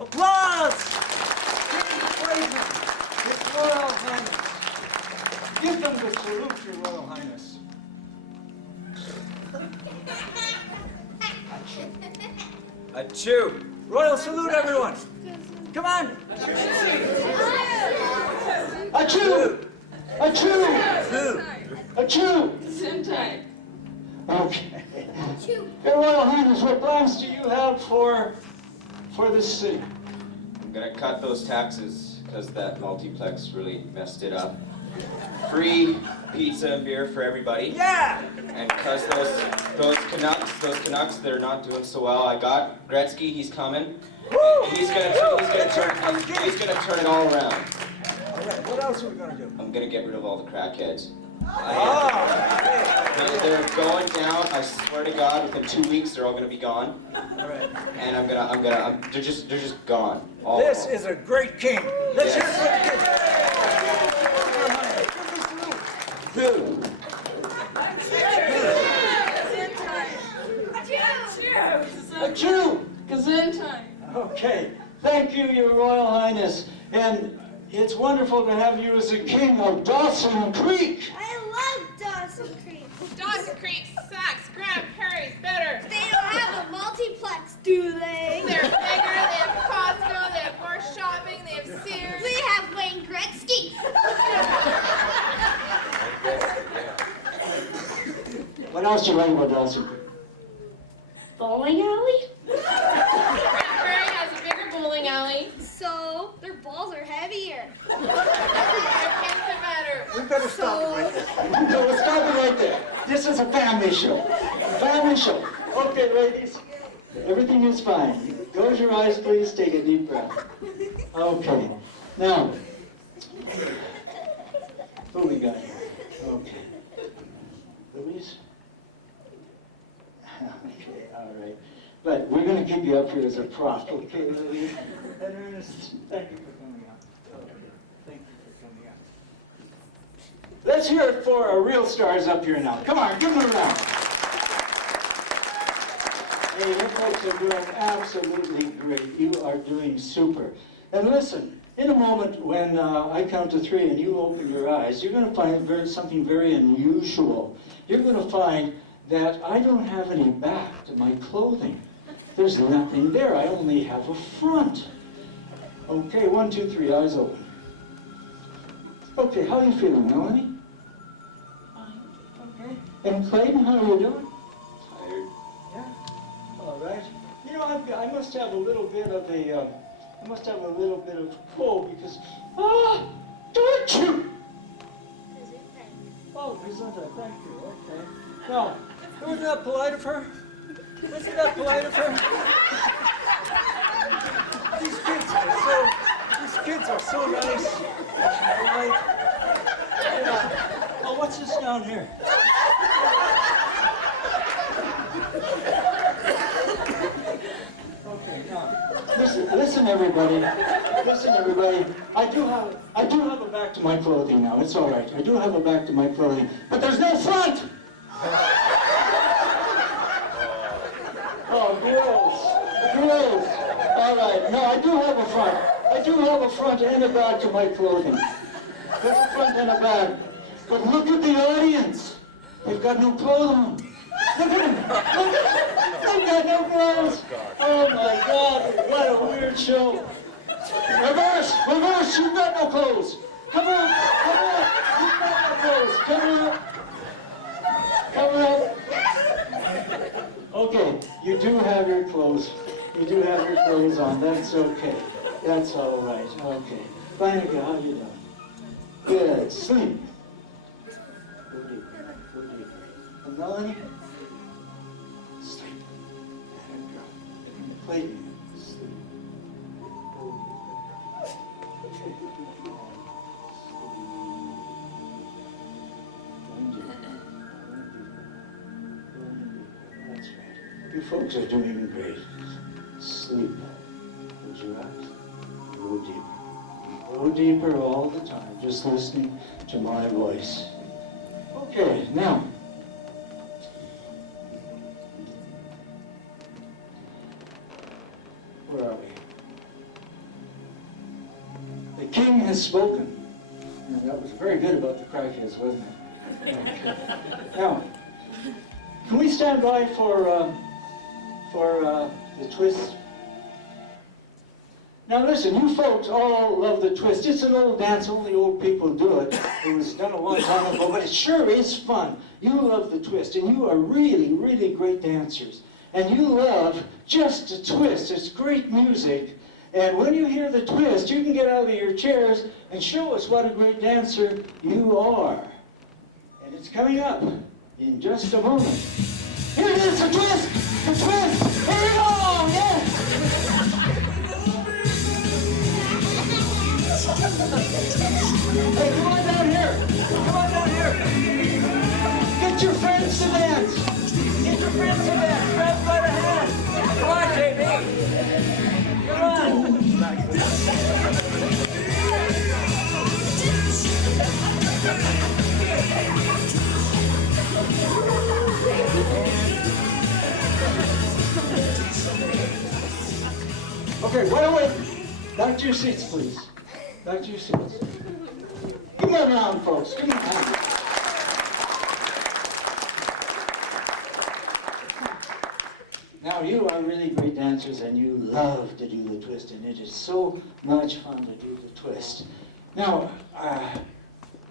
Applause! King Clayton, His Royal Highness. Give them the salute, Your Royal Highness. Achoo! Royal salute, everyone. Come on. Achoo! Achoo! Achoo! Gesundheit. Okay. Your Royal Highness, what plans do you have for this city? I'm gonna cut those taxes because that multiplex really messed it up. Free pizza and beer for everybody. Yeah! And because those Canucks, they're not doing so well. I got Gretzky, he's coming. He's gonna turn it all around. All right, what else are we gonna do? I'm gonna get rid of all the crackheads. Oh! They're going down. I swear to God, within 2 weeks, they're all gonna be gone. All right. And they're just gone. All This of them. is a great king. Let's hear it for the king. Achoo! Gesundheit. Okay, thank you, Your Royal Highness. And it's wonderful to have you as a king of Dawson Creek. I love Dawson Creek. Dawson Creek sucks. Grand Prairie's better. They don't have a multiplex, do they? They're bigger. They have Costco. They have more shopping. They have Sears. We have Wayne Gretzky. What else do you like about Dawson Creek? Bowling alley? Grand Prairie has a bigger bowling alley. So, their balls are heavier. Their kids are better. We better stop it right there. No, we'll stop it right there. This is a family show. Family show. Okay, ladies. Everything is fine. Close your eyes, please. Take a deep breath. Okay. Now, who we got here? Okay. Louise? Okay, all right. But we're going to keep you up here as a prop, okay, Louise? And Ernest, thank you for coming out. Okay, thank you for coming out. Let's hear it for our real stars up here now. Come on, give them a round. Hey, you folks are doing absolutely great. You are doing super. And listen, in a moment when I count to 3 and you open your eyes, you're going to find something very unusual. You're going to find that I don't have any back to my clothing. There's nothing there. I only have a front. Okay, 1, 2, 3, eyes open. Okay, how are you feeling, Melanie? Okay. And Clayton, how are you doing? Tired. Yeah. All right. You know, I must have a little bit of a, cold because, don't you? Oh, Gesundheit, thank you. Okay. Now, wasn't that polite of her? Wasn't that polite of her? These kids are so nice and polite. Yeah. Oh, what's this down here? Okay, now, listen, everybody. Listen, everybody. I do have a back to my clothing now. It's all right. I do have a back to my clothing, but there's no front. Oh, gross. All right. No, I do have a front. I do have a front and a back to my clothing. There's a front and a back. But look at the audience. They've got no clothes on. Look at them. Look at them. They've got no clothes. Oh my God. What a weird show. Reverse. You've got no clothes. Come on. You've got no clothes. Come on. Okay, you do have your clothes. You do have your clothes on. That's okay. That's all right. Okay. Veronica, how you doing? Good. Sleep. Go deeper. And Melanie? Sleep. There you go. Clayton, sleep. Go deeper. That's right. You folks are doing great. Sleep. Close your eyes. Go deeper. Go deeper all the time, just listening to my voice. Okay, now. Where are we? The king has spoken. And that was very good about the crackheads, wasn't it? Okay. Now, can we stand by for the twist? Now listen, you folks all love the twist. It's an old dance, only old people do it. It was done a long time ago, but it sure is fun. You love the twist, and you are really, really great dancers. And you love just a twist. It's great music. And when you hear the twist, you can get out of your chairs and show us what a great dancer you are. And it's coming up in just a moment. Here it is, the twist! The twist! Here we go! Yes! Hey, come on down here! Come on down here! Get your friends to dance! Get your friends to dance! Grab them by the hand! Come on, JB! Come on! Okay, wait. Back to your seats, please. Back to your seats. Come on around, folks. Come on. Now, you are really great dancers, and you love to do the twist, and it is so much fun to do the twist. Now,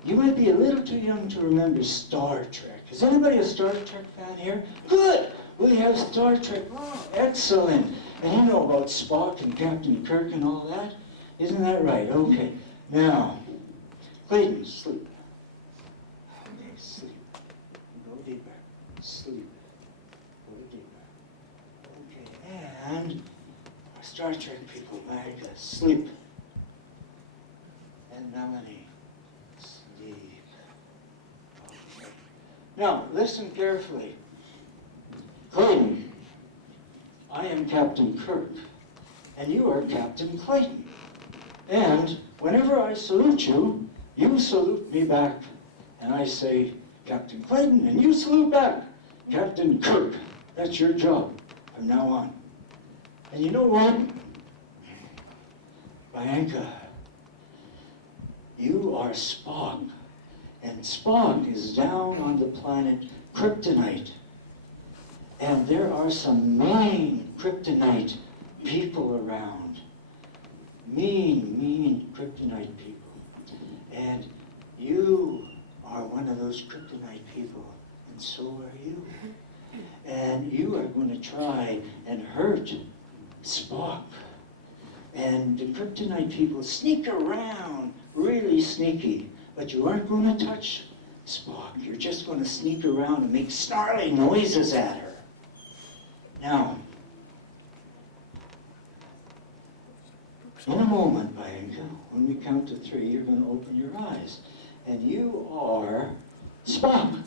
you might be a little too young to remember Star Trek. Is anybody a Star Trek fan here? Good! We have Star Trek. Oh, excellent. And you know about Spock and Captain Kirk and all that? Isn't that right? Okay. Now, Clayton, sleep. Okay, sleep. Go deeper. Sleep. Go deeper. Okay, and our Star Trek people, America, sleep. And Melanie, sleep. Okay. Now, listen carefully. Clayton, I am Captain Kirk, and you are Captain Clayton. And whenever I salute you, you salute me back. And I say, Captain Clayton, and you salute back, Captain Kirk. That's your job from now on. And you know what? Bianca, You are Spock. And Spock is down on the planet Kryptonite. And there are some mean Kryptonite people around. Mean Kryptonite people. And you are one of those Kryptonite people. And so are you. And you are going to try and hurt Spock. And the Kryptonite people sneak around, really sneaky, but you aren't going to touch Spock. You're just going to sneak around and make snarling noises at her. Now, in a moment, Bianca, when we count to 3, you're going to open your eyes. And you are Spock.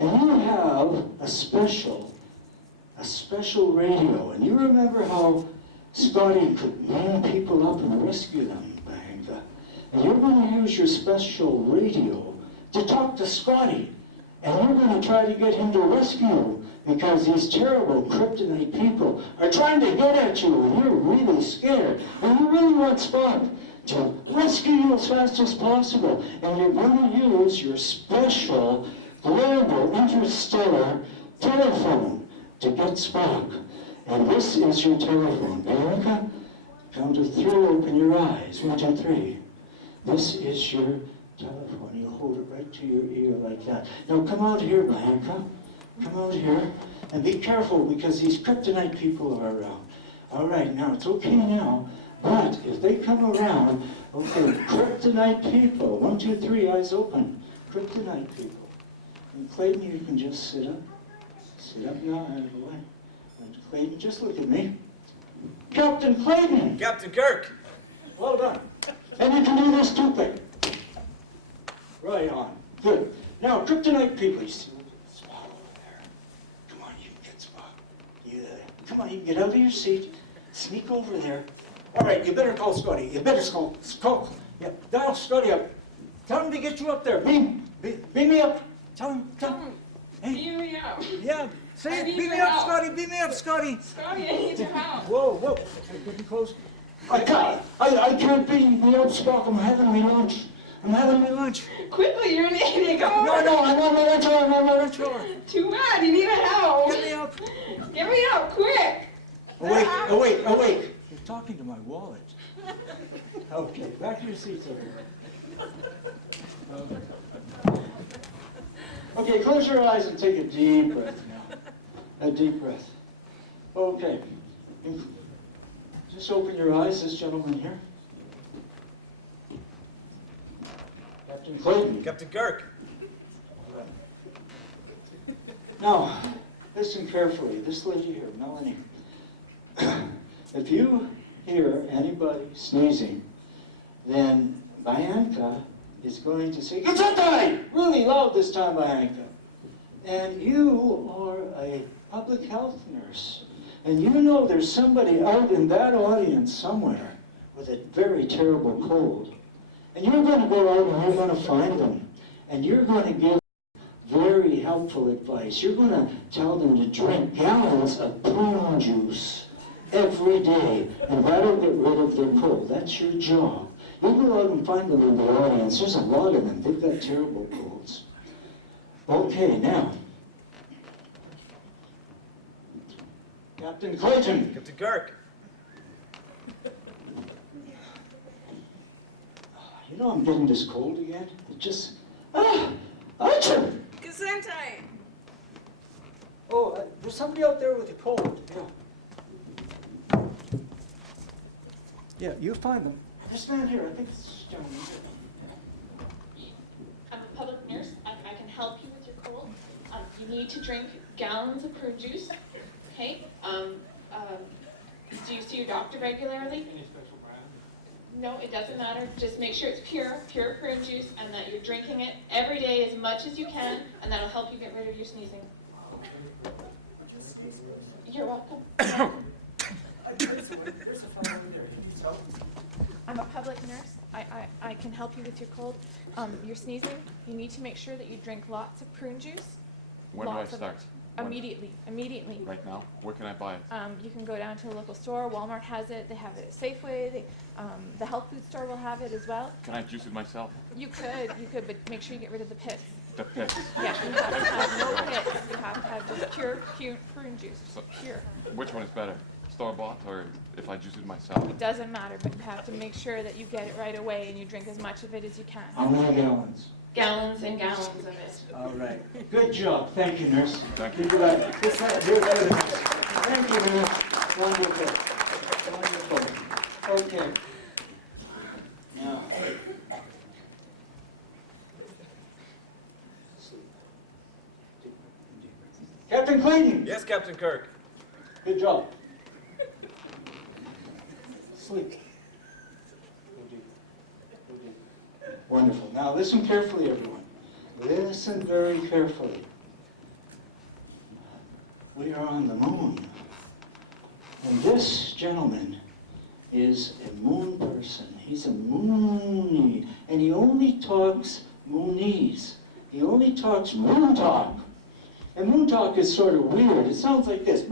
And you have a special radio. And you remember how Scotty could name people up and rescue them, Bianca. And you're going to use your special radio to talk to Scotty. And you're going to try to get him to rescue you because these terrible Kryptonite people are trying to get at you and you're really scared. And you really want Spock to rescue you as fast as possible. And you're going to use your special global interstellar telephone to get Spock. And this is your telephone. Bianca, count to 3, open your eyes. 1, 2, 3. This is your telephone. You hold it right to your ear like that. Now come out here, Bianca. Come out here. And be careful because these Kryptonite people are around. All right, now it's okay now. But if they come around, okay, Kryptonite people. 1, 2, 3, eyes open. Kryptonite people. And Clayton, you can just sit up. Sit up now, out of the way. And Clayton, just look at me. Captain Clayton! Captain Kirk! Well done. And you can do this too, Clayton. Right on. Good. Now, Kryptonite people, you see Spock over there. Come on, you can get Spock. Come on, you can get out of your seat. Sneak over there. All right, you better call Scotty. You better call. Yeah, dial Scotty up. Tell him to get you up there. Beam me up. Tell him. Hey. Beam me up. Yeah, say I it. need Beam me your up, help. Scotty. Beam me up, Scotty. Scotty, I need your help. Whoa. Getting close. I can't beam me up, Spock. I'm having my lunch. Quickly, you're an idiot. Come on. No, I'm on my lunch hour. Too bad. You need a help. Get me up. Get me up, quick. Awake. You're talking to my wallet. Okay, back to your seats over here. Okay, close your eyes and take a deep breath now. A deep breath. Okay. Just open your eyes, this gentleman here. Captain Clayton. Captain Kirk! Now, listen carefully. This lady here, Melanie. If you hear anybody sneezing, then Bianca is going to say, "Gesundheit!" Really loud this time, Bianca. And you are a public health nurse. And you know there's somebody out in that audience somewhere with a very terrible cold. And you're going to go out and you're going to find them. And you're going to give very helpful advice. You're going to tell them to drink gallons of prune juice every day. And that'll get rid of their cold. That's your job. You go out and find them in the audience. There's a lot of them. They've got terrible colds. Okay, now. Captain Clayton. Captain Kirk! You know I'm getting this cold again. It just, achoo! Gesundheit. Oh, there's somebody out there with a cold. Yeah. Yeah, you find them. Just stand here. I think it's this gentleman here. I'm a public nurse. I can help you with your cold. You need to drink gallons of prune juice. Okay. Do you see your doctor regularly? Any special brand? No, it doesn't matter. Just make sure it's pure prune juice, and that you're drinking it every day as much as you can, and that'll help you get rid of your sneezing. You're welcome. I'm a public nurse. I can help you with your cold. You're sneezing. You need to make sure that you drink lots of prune juice. When do I Lots of start? it. Immediately. Right now? Where can I buy it? You can go down to a local store. Walmart has it. They have it at Safeway. The health food store will have it as well. Can I juice it myself? You could, but make sure you get rid of the pits. The pits. Yeah, you have to have no pits. You have to have just pure prune juice. So- Pure. Which one is better? Store-bought or if I juice it myself? It doesn't matter, but you have to make sure that you get it right away and you drink as much of it as you can. How many gallons? Gallons and gallons of it. All right. Good job. Thank you, nurse. Thank you. Keep it up. This is very good. Thank you, nurse. Wonderful. Wonderful. Okay. Now. Captain Clayton. Yes, Captain Kirk. Good job. Sleep. Go deep. Go deep. Wonderful. Now listen carefully, everyone. Listen very carefully. We are on the moon. And this gentleman is a moon person. He's a moonie. And he only talks moonies. He only talks moon talk. And moon talk is sort of weird. It sounds like this.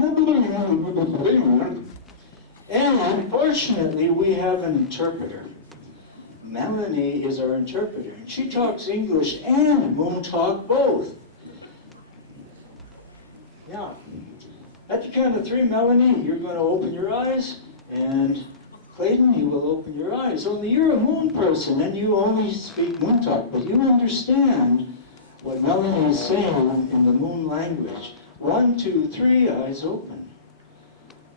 And fortunately, we have an interpreter. Melanie is our interpreter. And she talks English and moon talk both. Now, at the count of 3, Melanie, you're going to open your eyes. And Clayton, you will open your eyes. Only you're a moon person and you only speak moon talk. But you understand what Melanie is saying in the moon language. 1, 2, 3, eyes open.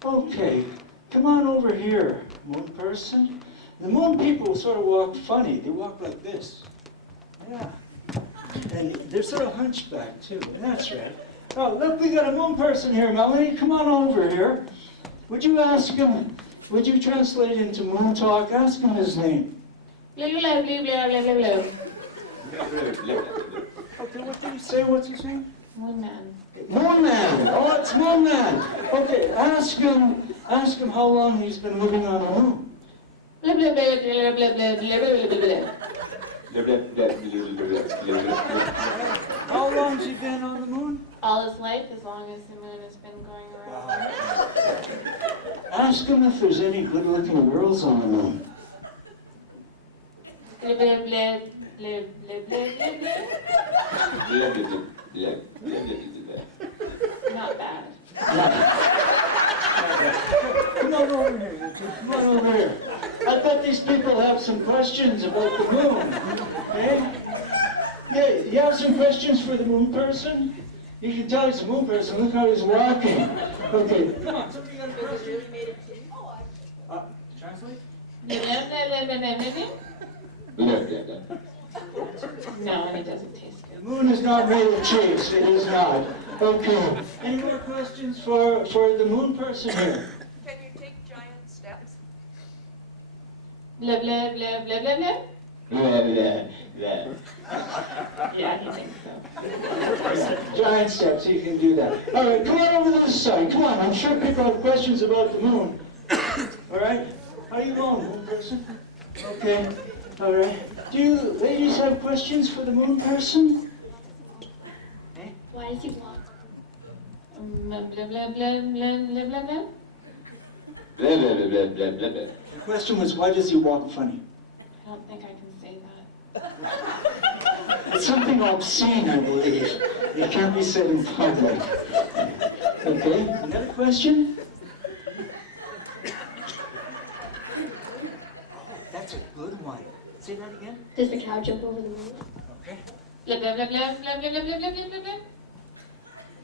Okay, come on over here, moon person. The moon people sort of walk funny. They walk like this. Yeah. And they're sort of hunchback too. That's right. Oh, look, we got a moon person here, Melanie. Come on over here. Would you ask him, would you translate into moon talk? Ask him his name. Blah, blah, blah, blah, blah, blah, blah. Okay, what did he say? What's his name? Moon man. Moon Man! Oh, it's Moon Man! Okay, ask him how long he's been living on the moon. Blah, blah, blah, blah, blah, blah, blah, blah, blah. How long's he been on the moon? All his life, as long as the moon has been going around. Ask him if there's any good-looking girls on the moon. Blah, blah, blah, blah, blah, blah, blah, blah. Not bad. Come on over here, you two. Come on over here. I bet these people have some questions about the moon. Okay? Yeah, you have some questions for the moon person? You can tell he's a moon person. Look how he's walking. Okay, come on. Somebody got a question? Translate? Blah, blah, blah, blah, blah, blah, blah. No, and it doesn't taste The good. moon is not made of cheese. It is not. Okay. Any more questions for the moon person here? Can you take giant steps? Blah, blah, blah, blah, blah, blah. Yeah, he thinks so. Giant steps, you can do that. All right, come on over to this side. Come on, I'm sure people have questions about the moon. All right? How you going, moon person? Okay. All right. Do you ladies have questions for the moon person? Why does he walk? Blah, blah, blah, blah, blah, blah, blah, blah. The question was, why does he walk funny? I don't think I can say that. It's something obscene, I believe. It can't be said in public. Okay, another question? That's a good one. Say that again. Does the cow jump over the moon? Okay. Blah, blah, blah, blah, blah, blah, blah, blah, blah, blah, blah.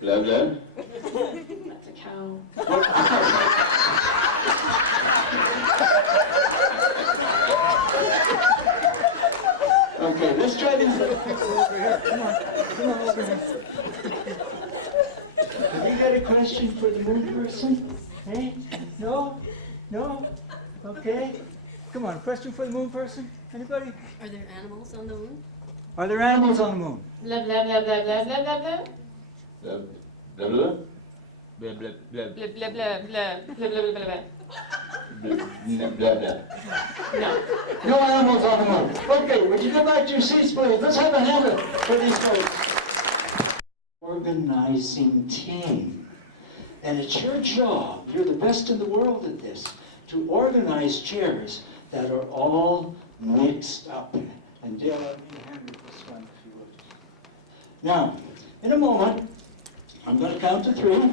Blah, blah. That's a cow. Okay, let's try these little people over here. Come on over here. Have you got a question for the moon person? Hey? No? No? Okay. Come on, question for the moon person? Anybody? Are there animals on the moon? Are there animals on the moon? Blah, blah, blah, blah, blah, blah, blah, blah. Blah, blah, blah. Blah, blah, blah. Blah, blah, blah, blah, blah, blah, blah, blah, blah. Blah, blah. No. No animals on the moon. Okay, would you go back to your seats, please? Let's have a hand for these folks. organizing team. And it's your job, you're the best in the world at this, to organize chairs that are all mixed up. And Dale, let me hand you this one if you would. Now, in a moment, I'm going to count to 3,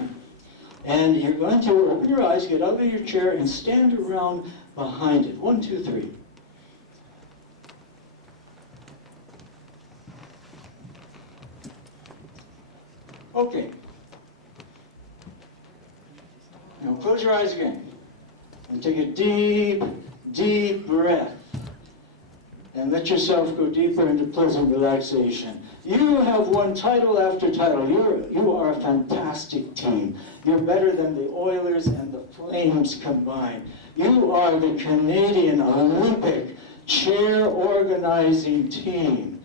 and you're going to open your eyes, get out of your chair, and stand around behind it. 1, 2, 3. Okay. Now close your eyes again, and take a deep, deep breath. And let yourself go deeper into pleasant relaxation. You have won title after title. You are a fantastic team. You're better than the Oilers and the Flames combined. You are the Canadian Olympic chair organizing team.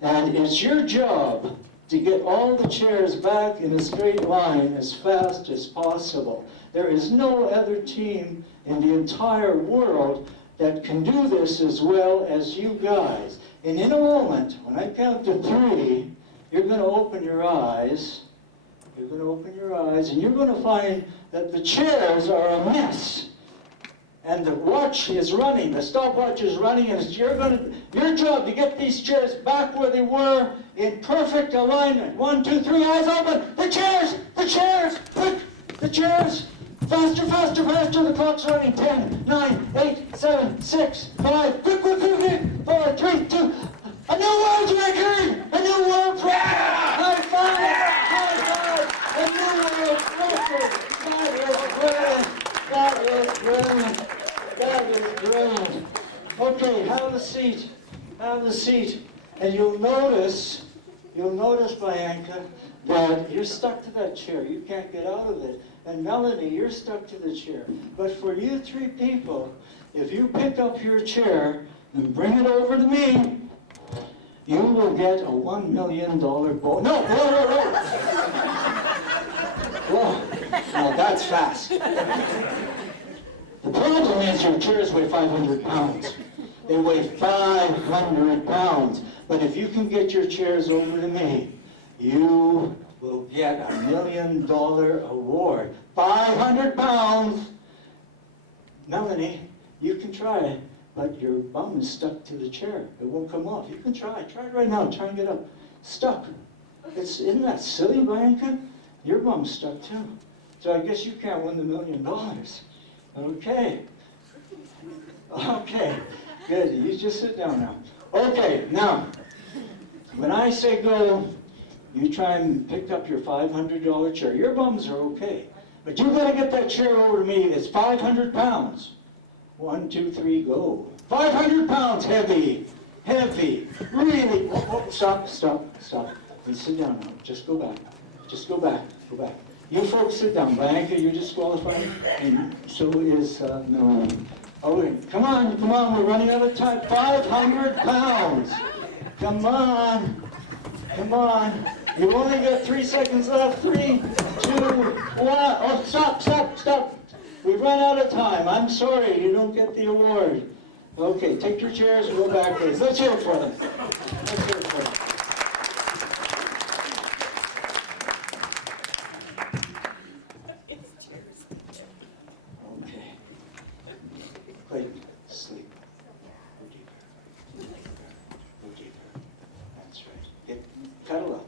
And it's your job to get all the chairs back in a straight line as fast as possible. There is no other team in the entire world that can do this as well as you guys. And in a moment, when I count to 3, you're going to open your eyes. You're going to open your eyes, and you're going to find that the chairs are a mess. And the watch is running, the stopwatch is running, and it's your job to get these chairs back where they were in perfect alignment. 1, 2, 3, eyes open. The chairs, quick, the chairs. Faster, faster, faster, the clock's running. 10, 9, 8, 7, 6, 5, quick, quick, quick, quick. 4, 3, 2, a new world record! A new world record! High five! High five! A new world record! That is brilliant! That is brilliant! Okay, have a seat. Have a seat. And you'll notice, Bianca, that you're stuck to that chair. You can't get out of it. And Melanie, you're stuck to the chair. But for you 3 people, if you pick up your chair and bring it over to me, you will get a $1 million bonus. No, whoa. Whoa, now that's fast. The problem is your chairs weigh 500 pounds. They weigh 500 pounds. But if you can get your chairs over to me, you will get a $1 million award. 500 pounds! Melanie, you can try, but your bum is stuck to the chair. It won't come off. You can try. Try it right now. Try and get up. Stuck. Isn't that silly, Bianca? Your bum's stuck too. So I guess you can't win the $1 million. Okay. Okay. Good. You just sit down now. Okay. Now, when I say go, you try and pick up your $500 chair. Your bums are okay. But you've got to get that chair over to me. It's 500 pounds. 1, 2, 3, go. 500 pounds, heavy, really. Oh, stop. You sit down now. Just go back. Just go back. You folks sit down. Bianca, you're disqualified, and so is Melanie. Okay, come on, we're running out of time. 500 pounds. Come on. You've only got 3 seconds left. 3, 2, 1. Oh, stop. We've run out of time. I'm sorry, you don't get the award. Okay, take your chairs and go back, please. Let's hear it for them. Okay. Great. Sleep. Go deeper. That's right. Cuddle up.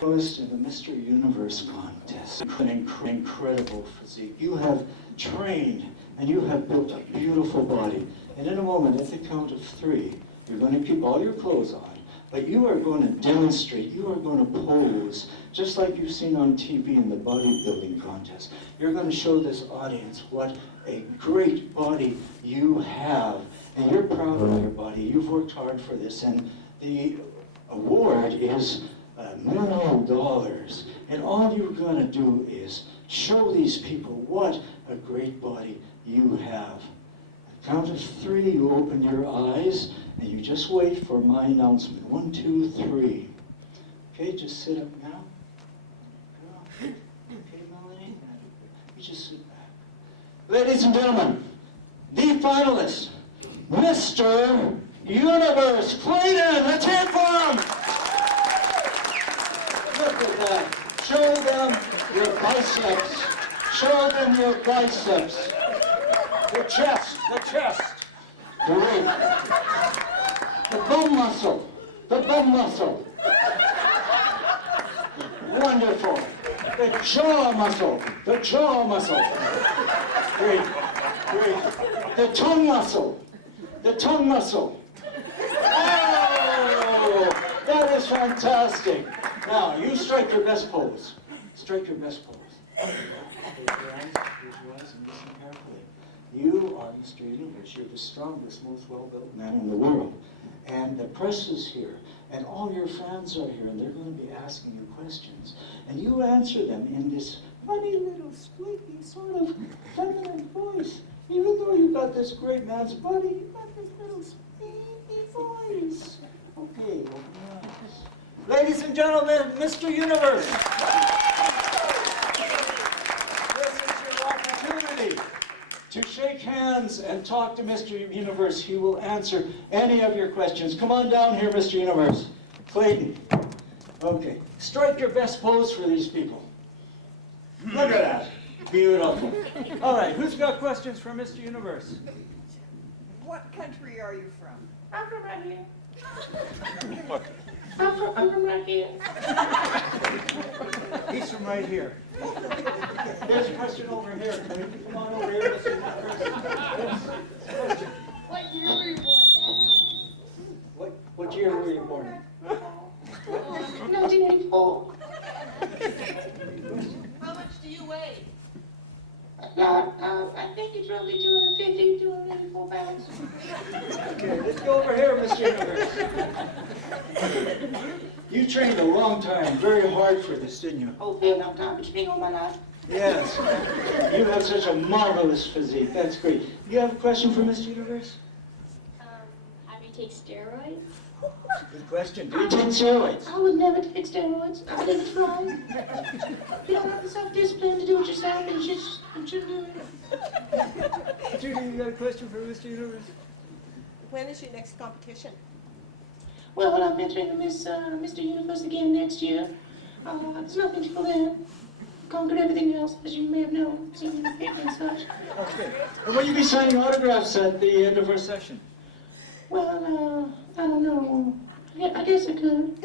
Goes to the Mr. Universe contest. An incredible physique. You have trained and you have built a beautiful body. And in a moment, at the count of 3, you're going to keep all your clothes on, but you are going to demonstrate, you are going to pose, just like you've seen on TV in the bodybuilding contest. You're going to show this audience what a great body you have. And you're proud of your body. You've worked hard for this. And the award is $1 million. And all you're going to do is show these people what a great body you have. At the count of 3, you open your eyes, and you just wait for my announcement. 1, 2, 3. Okay, just sit up now. Okay, Melanie? You just sit back. Ladies and gentlemen, the finalists, Mr. Universe. Clayton, let's hear it for him. Look at that. Show them your biceps. Show them your biceps. The chest, the chest. Great. The bum muscle, the bum muscle. Wonderful. The jaw muscle, the jaw muscle. Great, great. The tongue muscle, the tongue muscle. Oh, that is fantastic. Now, you strike your best pose. Strike your best pose. Close your eyes, and listen carefully. You are Mr. Universe. You're the strongest, most well-built man in the world. And the press is here, and all your fans are here, and they're going to be asking you questions. And you answer them in this funny little squeaky sort of feminine voice. Even though you've got this great man's body, you've got this little squeaky voice. Okay, open your eyes. Ladies and gentlemen, Mr. Universe. This is your opportunity to shake hands and talk to Mr. Universe. He will answer any of your questions. Come on down here, Mr. Universe. Clayton. Okay. Strike your best pose for these people. Look at that. Beautiful. All right. Who's got questions for Mr. Universe? What country are you from? I'm from right here. What? I'm from right here. He's from right here. There's a question over here. Can you come on over here, Mr. Universe? Question. What year were you born in? What year were you born in? 1984. How much do you weigh? I think it's roughly 250, 284 pounds. Okay, let's go over here, Mr. Universe. You trained a long time, very hard for this, didn't you? Oh, fair enough time, but you all my life. Yes. You have such a marvelous physique. That's great. You have a question for Mr. Universe? How do you take steroids? Good question. Do you take steroids? I would never take steroids. I think it's wrong. You don't have the self-discipline to do it yourself, and you should do it. Judy, you got a question for Mr. Universe? When is your next competition? Well, I'm entering Mr. Universe again next year. There's nothing to there. Conquered everything else, as you may have known, seen in the paper and such. Okay. And will you be signing autographs at the end of our session? Well, I don't know. Yeah, I guess I could.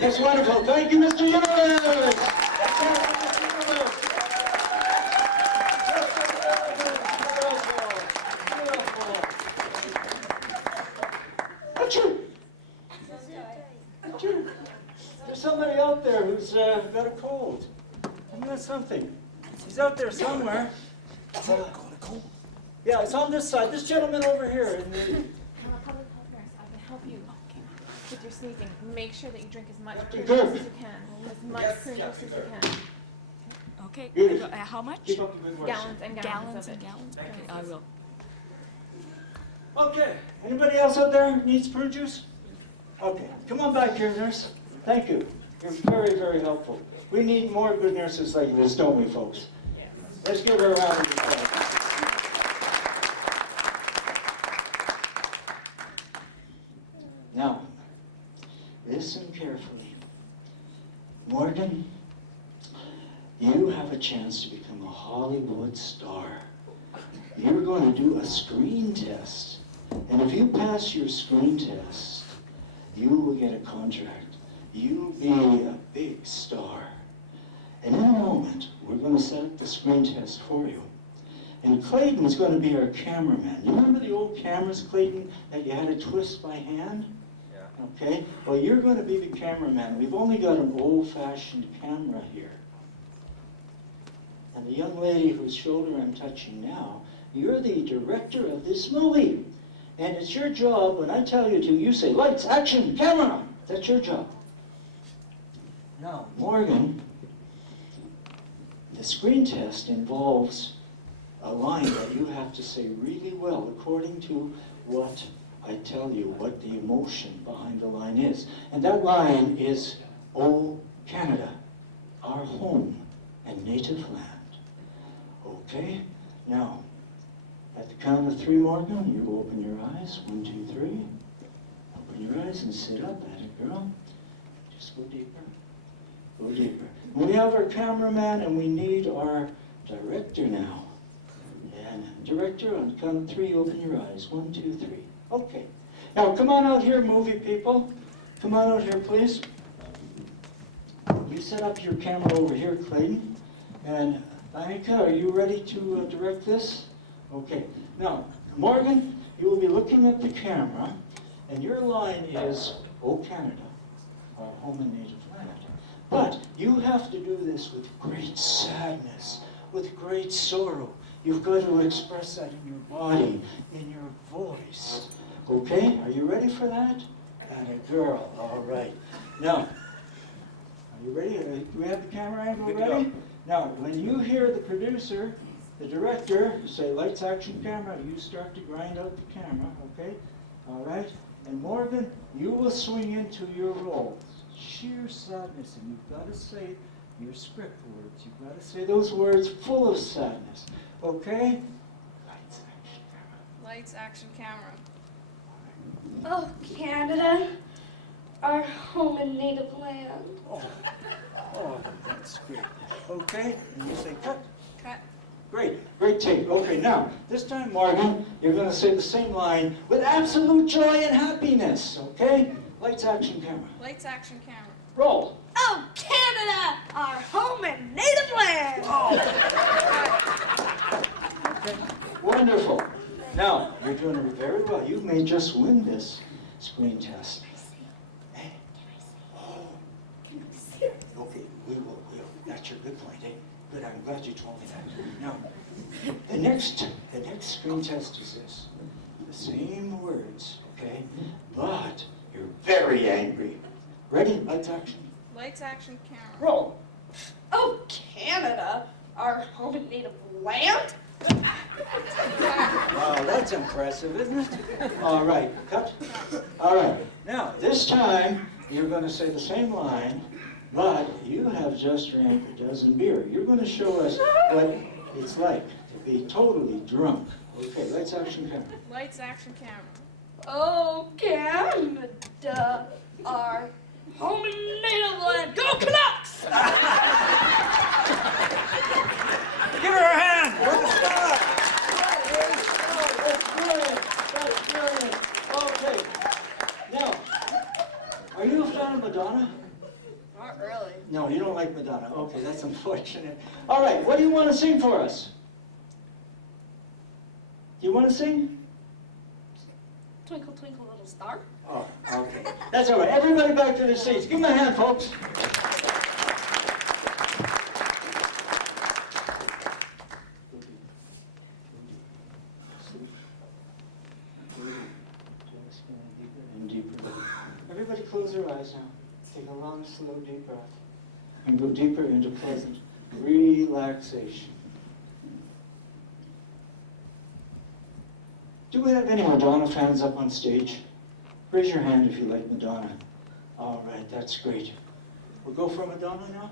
That's wonderful. Thank you, Mr. Universe. There's somebody out there who's got a cold. Isn't that something? He's out there somewhere. Yeah, it's on this side. This gentleman over here. I'm a public health nurse. I can help you with your sneezing. Make sure that you drink as much prune juice as you can. As much prune juice as you can. Okay. Beautiful. How much? Keep up the good work. Gallons and gallons Gallons of and it. gallons? Okay, I will. Okay. Anybody else out there needs prune juice? Okay. Come on back here, nurse. Thank you. You're very, very helpful. We need more good nurses like this, don't we, folks? Let's give her a round of applause. Now, listen carefully. Morgan, you have a chance to become a Hollywood star. You're going to do a screen test. And if you pass your screen test, you will get a contract. You'll be a big star. And in a moment, we're going to set up the screen test for you. And Clayton's going to be our cameraman. You remember the old cameras, Clayton, that you had to twist by hand? Yeah. Okay? Well, you're going to be the cameraman. We've only got an old-fashioned camera here. And the young lady whose shoulder I'm touching now, you're the director of this movie. And it's your job, when I tell you to, you say, lights, action, camera. That's your job. Now, Morgan, the screen test involves a line that you have to say really well according to what I tell you, what the emotion behind the line is. And that line is, "Oh, Canada, our home and native land." Okay? Now, at the count of 3, 3, Morgan. You open your eyes. 1, 2, 3. Open your eyes and sit up. At it, girl. Just go deeper. Go deeper. We have our cameraman and we need our director now. And director, on count of 3, open your eyes. 1, 2, 3. Okay. Now come on out here, movie people. Come on out here, please. You set up your camera over here, Clayton. And Annika, are you ready to direct this? Okay. Now, Morgan, you will be looking at the camera, and your line is, "O Canada, our home and native land." But you have to do this with great sadness, with great sorrow. You've got to express that in your body, in your voice. Okay? Are you ready for that? And a girl. All right. Now, are you ready? Do we have the camera angle ready? Now, when you hear the producer, the director, say lights, action, camera, you start to grind out the camera, okay? All right? And Morgan, you will swing into your role. Sheer sadness, and you've got to say your script words. You've got to say those words full of sadness, okay? Lights, action, camera. Lights, action, camera. Oh, Canada, our home and native land. Oh, that's great. Okay, and you say cut. Cut. Great, great take. Okay, now, this time, Morgan, you're going to say the same line with absolute joy and happiness, okay? Lights, action, camera. Lights, action, camera. Roll. Oh, Canada, our home and native land. Okay, wonderful. Now, you're doing it very well. You may just win this screen test. Hey. Oh. Okay, we will. That's your good point, eh? Good, I'm glad you told me that. Now, the next screen test is this. The same words, okay? But you're very angry. Ready? Lights, action. Lights, action, camera. Roll. Oh, Canada, our home and native land. Wow, that's impressive, isn't it? All right, cut. All right, now this time you're going to say the same line, but you have just drank a dozen beer. You're going to show us what it's like to be totally drunk. Okay, lights, action, camera. Lights, action, camera. Oh, Canada, our home and native land. Go Canucks! Give her a hand. What a start. That's brilliant. That's brilliant. Okay. Now, are you a fan of Madonna? Not really. No, you don't like Madonna. Okay, that's unfortunate. All right, what do you want to sing for us? Do you want to sing? Twinkle, twinkle, little star. Oh, okay. That's all right. Everybody back to their seats. Give them a hand, folks. And deeper. Everybody close their eyes now. Take a long, slow, deep breath. And go deeper into pleasant relaxation. Do we have any Madonna fans up on stage? Raise your hand if you like Madonna. All right, that's great. We'll go for Madonna now.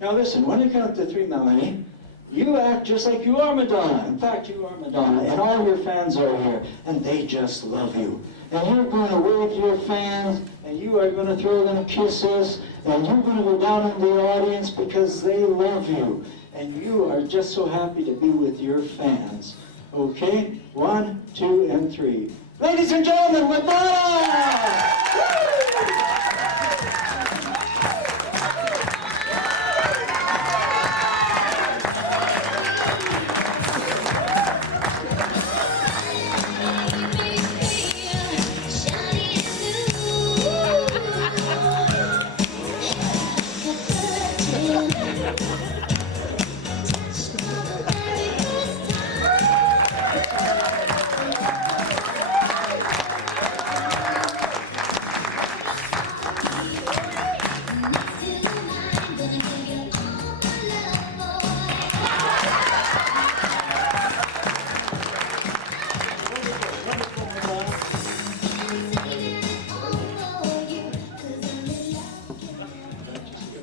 Now listen, when I count to 3, Melanie, you act just like you are Madonna. In fact, you are Madonna, and all your fans are here, and they just love you. And you're going to wave to your fans, and you are going to throw them kisses, and you're going to go down in the audience because they love you. And you are just so happy to be with your fans. Okay? 1, 2, and 3. Ladies and gentlemen, Madonna!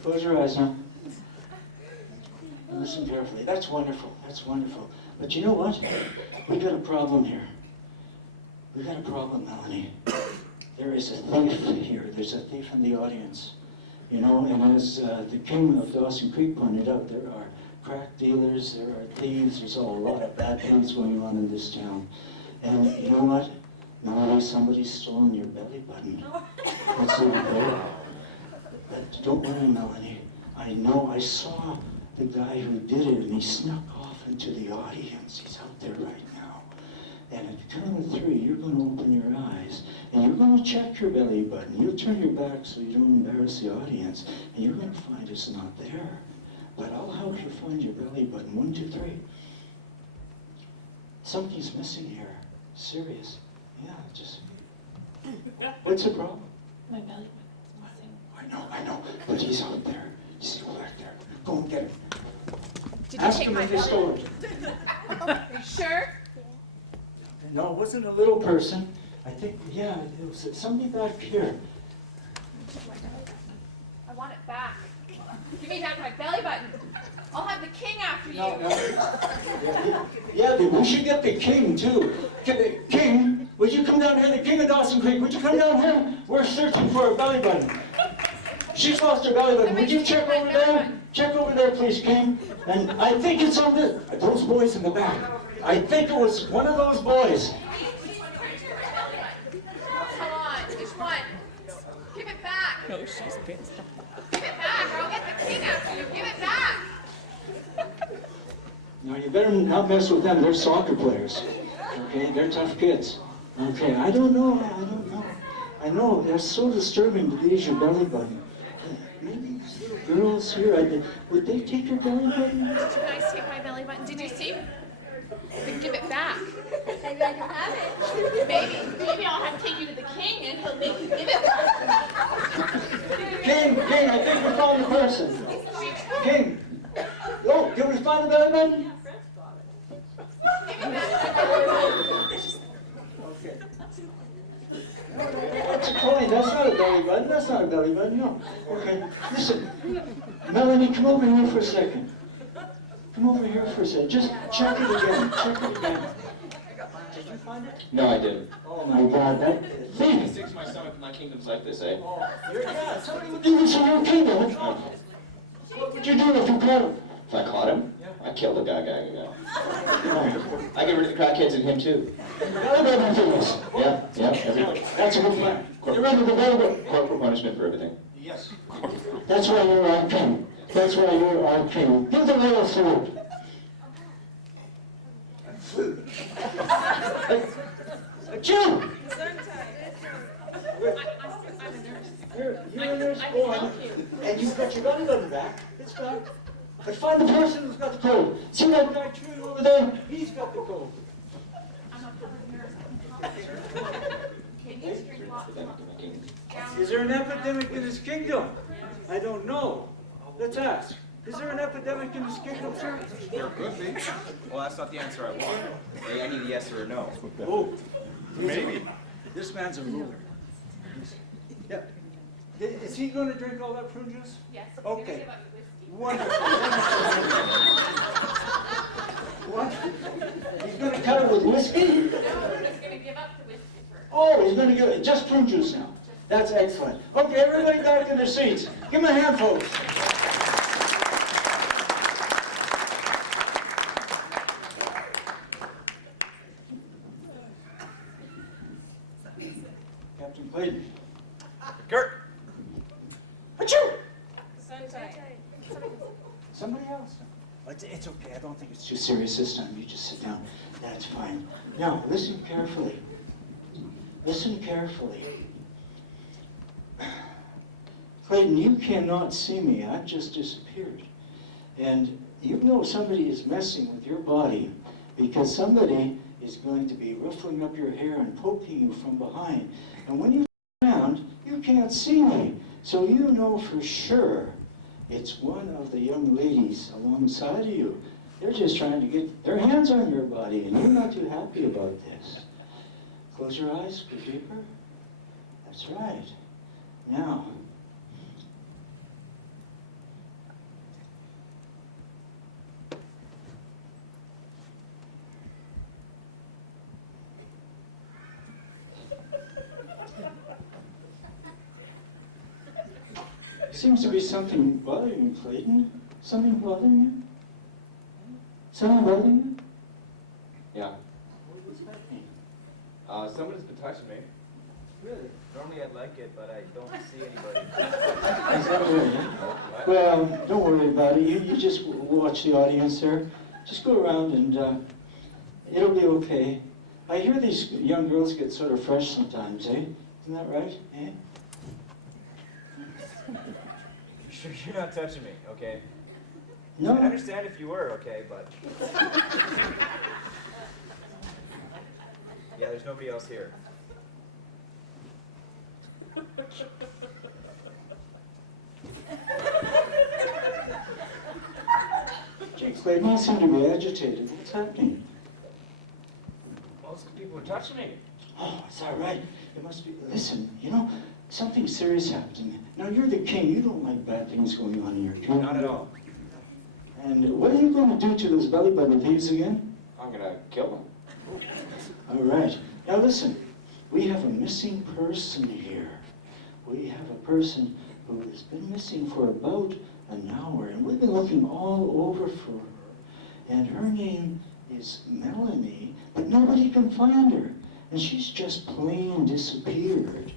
Close your eyes now. Listen carefully. That's wonderful. That's wonderful. But you know what? We got a problem here. We got a problem, Melanie. There is a thief here. There's a thief in the audience. You know, and as the king of Dawson Creek pointed out, there are crack dealers, there are thieves, there's a lot of bad things going on in this town. And you know what? Melanie, somebody's stolen your belly button. It's not there. But don't worry, Melanie. I know, I saw the guy who did it, and he snuck off into the audience. He's out there right now. And at the count of 3, you're going to open your eyes, and you're going to check your belly button. You'll turn your back so you don't embarrass the audience, and you're going to find it's not there. But I'll help you find your belly button. 1, 2, 3. Something's missing here. Serious. Yeah, just... What's the problem? My belly button's missing. I know, but he's out there. He's over there. Go and get him. Did you Ask take him my if he stole belly? it. Are you sure? No, it wasn't a little person. I think, yeah, it was somebody back here. My belly button. I want it back. Give me back my belly button. I'll have the king after you. No. Yeah, we should get the king, too. King, would you come down here? The king of Dawson Creek, would you come down here? We're searching for a belly button. She's lost her belly button. Would you check over there? Check over there, please, King. And I think it's on those boys in the back. I think it was one of those boys. Come on, which one? Give it back. No, she's pissed. Give it back, or I'll get the king after you. Give it back. No, you better not mess with them. They're soccer players. Okay, they're tough kids. Okay, I don't know. I know, they're so disturbing to lose your belly button. Maybe these little girls here, would they take your belly button? Did you guys take my belly button? Did you see? Then give it back. Maybe I can have it. Maybe I'll have to take you to the king and he'll make you give it back. King, I think we found the person. King. Oh, did we find the belly button? Okay. That's a coin. That's not a belly button. That's not a belly button. No. Okay. Listen, Melanie, come over here for a second. Come over here for a second. Just check it again. Check it again. Did you find it? No, I didn't. Oh my God, that It sticks to my stomach. My kingdom's like this, eh? Oh, yeah, somebody would do this in your kingdom. What would you do if you caught him? If I caught him, I'd kill the guy. I get rid of the crackheads in him too. Belly things. Yeah, every That's a good plan. Get rid of the belly. corporal punishment for everything. Yes. That's why you're our king. That's why you're our king. Give the royal food. Jim! You're a nurse. Go on. And you've got your belly button back. It's back. But find the person who's got the cold. See that guy chewing over there? He's got the cold. Is there an epidemic in this kingdom? I don't know. Let's ask. Is there an epidemic in this kingdom, sir? There could be. Well, that's not the answer I want. I need a yes or a no. Oh, maybe. This man's a ruler. Yeah. Is he going to drink all that prune juice? Yes. Okay. Wonderful. Wonderful. He's going to cut it with whiskey? No, he's going to give up the whiskey first. Oh, he's going to give it just prune juice now. That's excellent. Okay, everybody back in their seats. Give him a hand, folks. Captain Clayton. Gert! Achoo! Sunshine. Somebody else? It's okay. I don't think it's too serious this time. You just sit down. That's fine. Now, listen carefully. Listen carefully. Clayton, you cannot see me. I've just disappeared. And you know somebody is messing with your body because somebody is going to be ruffling up your hair and poking you from behind. And when you turn around, you can't see me. So you know for sure it's one of the young ladies alongside of you. They're just trying to get their hands on your body, and you're not too happy about this. Close your eyes, go deeper. That's right. Now, seems to be something bothering you, Clayton. Something bothering you? Something bothering you? Yeah. What's happening? Someone's been touching me. Really? Normally I'd like it, but I don't see anybody. Is that right? Well, don't worry about it. You just watch the audience there. Just go around and it'll be okay. I hear these young girls get sort of fresh sometimes, eh? Isn't that right? Eh? Sure, you're not touching me, okay? No? I'd understand if you were, okay, but... Yeah, there's nobody else here. Gee, Clayton, you seem to be agitated. What's happening? Most people are touching me. Oh, is that right? It must be. Listen, you know, something serious happened to me. Now, you're the king. You don't like bad things going on in your kingdom. Not at all. And what are you going to do to those belly button thieves again? I'm gonna kill them. All right. Now, listen. We have a missing person here. We have a person who has been missing for about an hour, and we've been looking all over for her. And her name is Melanie, but nobody can find her. And she's just plain disappeared.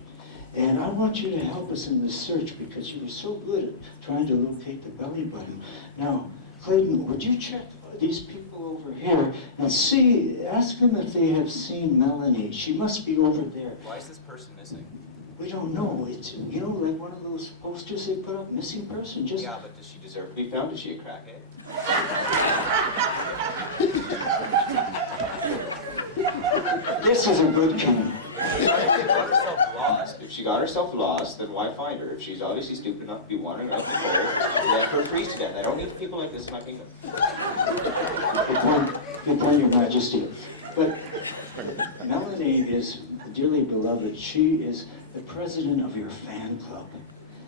And I want you to help us in this search because you were so good at trying to locate the belly button. Now, Clayton, would you check these people over here and ask them if they have seen Melanie. She must be over there. Why is this person missing? We don't know. It's, you know, like one of those posters they put up, missing person, just... Yeah, but does she deserve to be found? Is she a crackhead? This is a good king. If she got herself lost, then why find her? If she's obviously stupid enough to be wandering around the cold, let her freeze to death. I don't need people like this in my kingdom. Good point, Your Majesty. But Melanie is dearly beloved. She is the president of your fan club.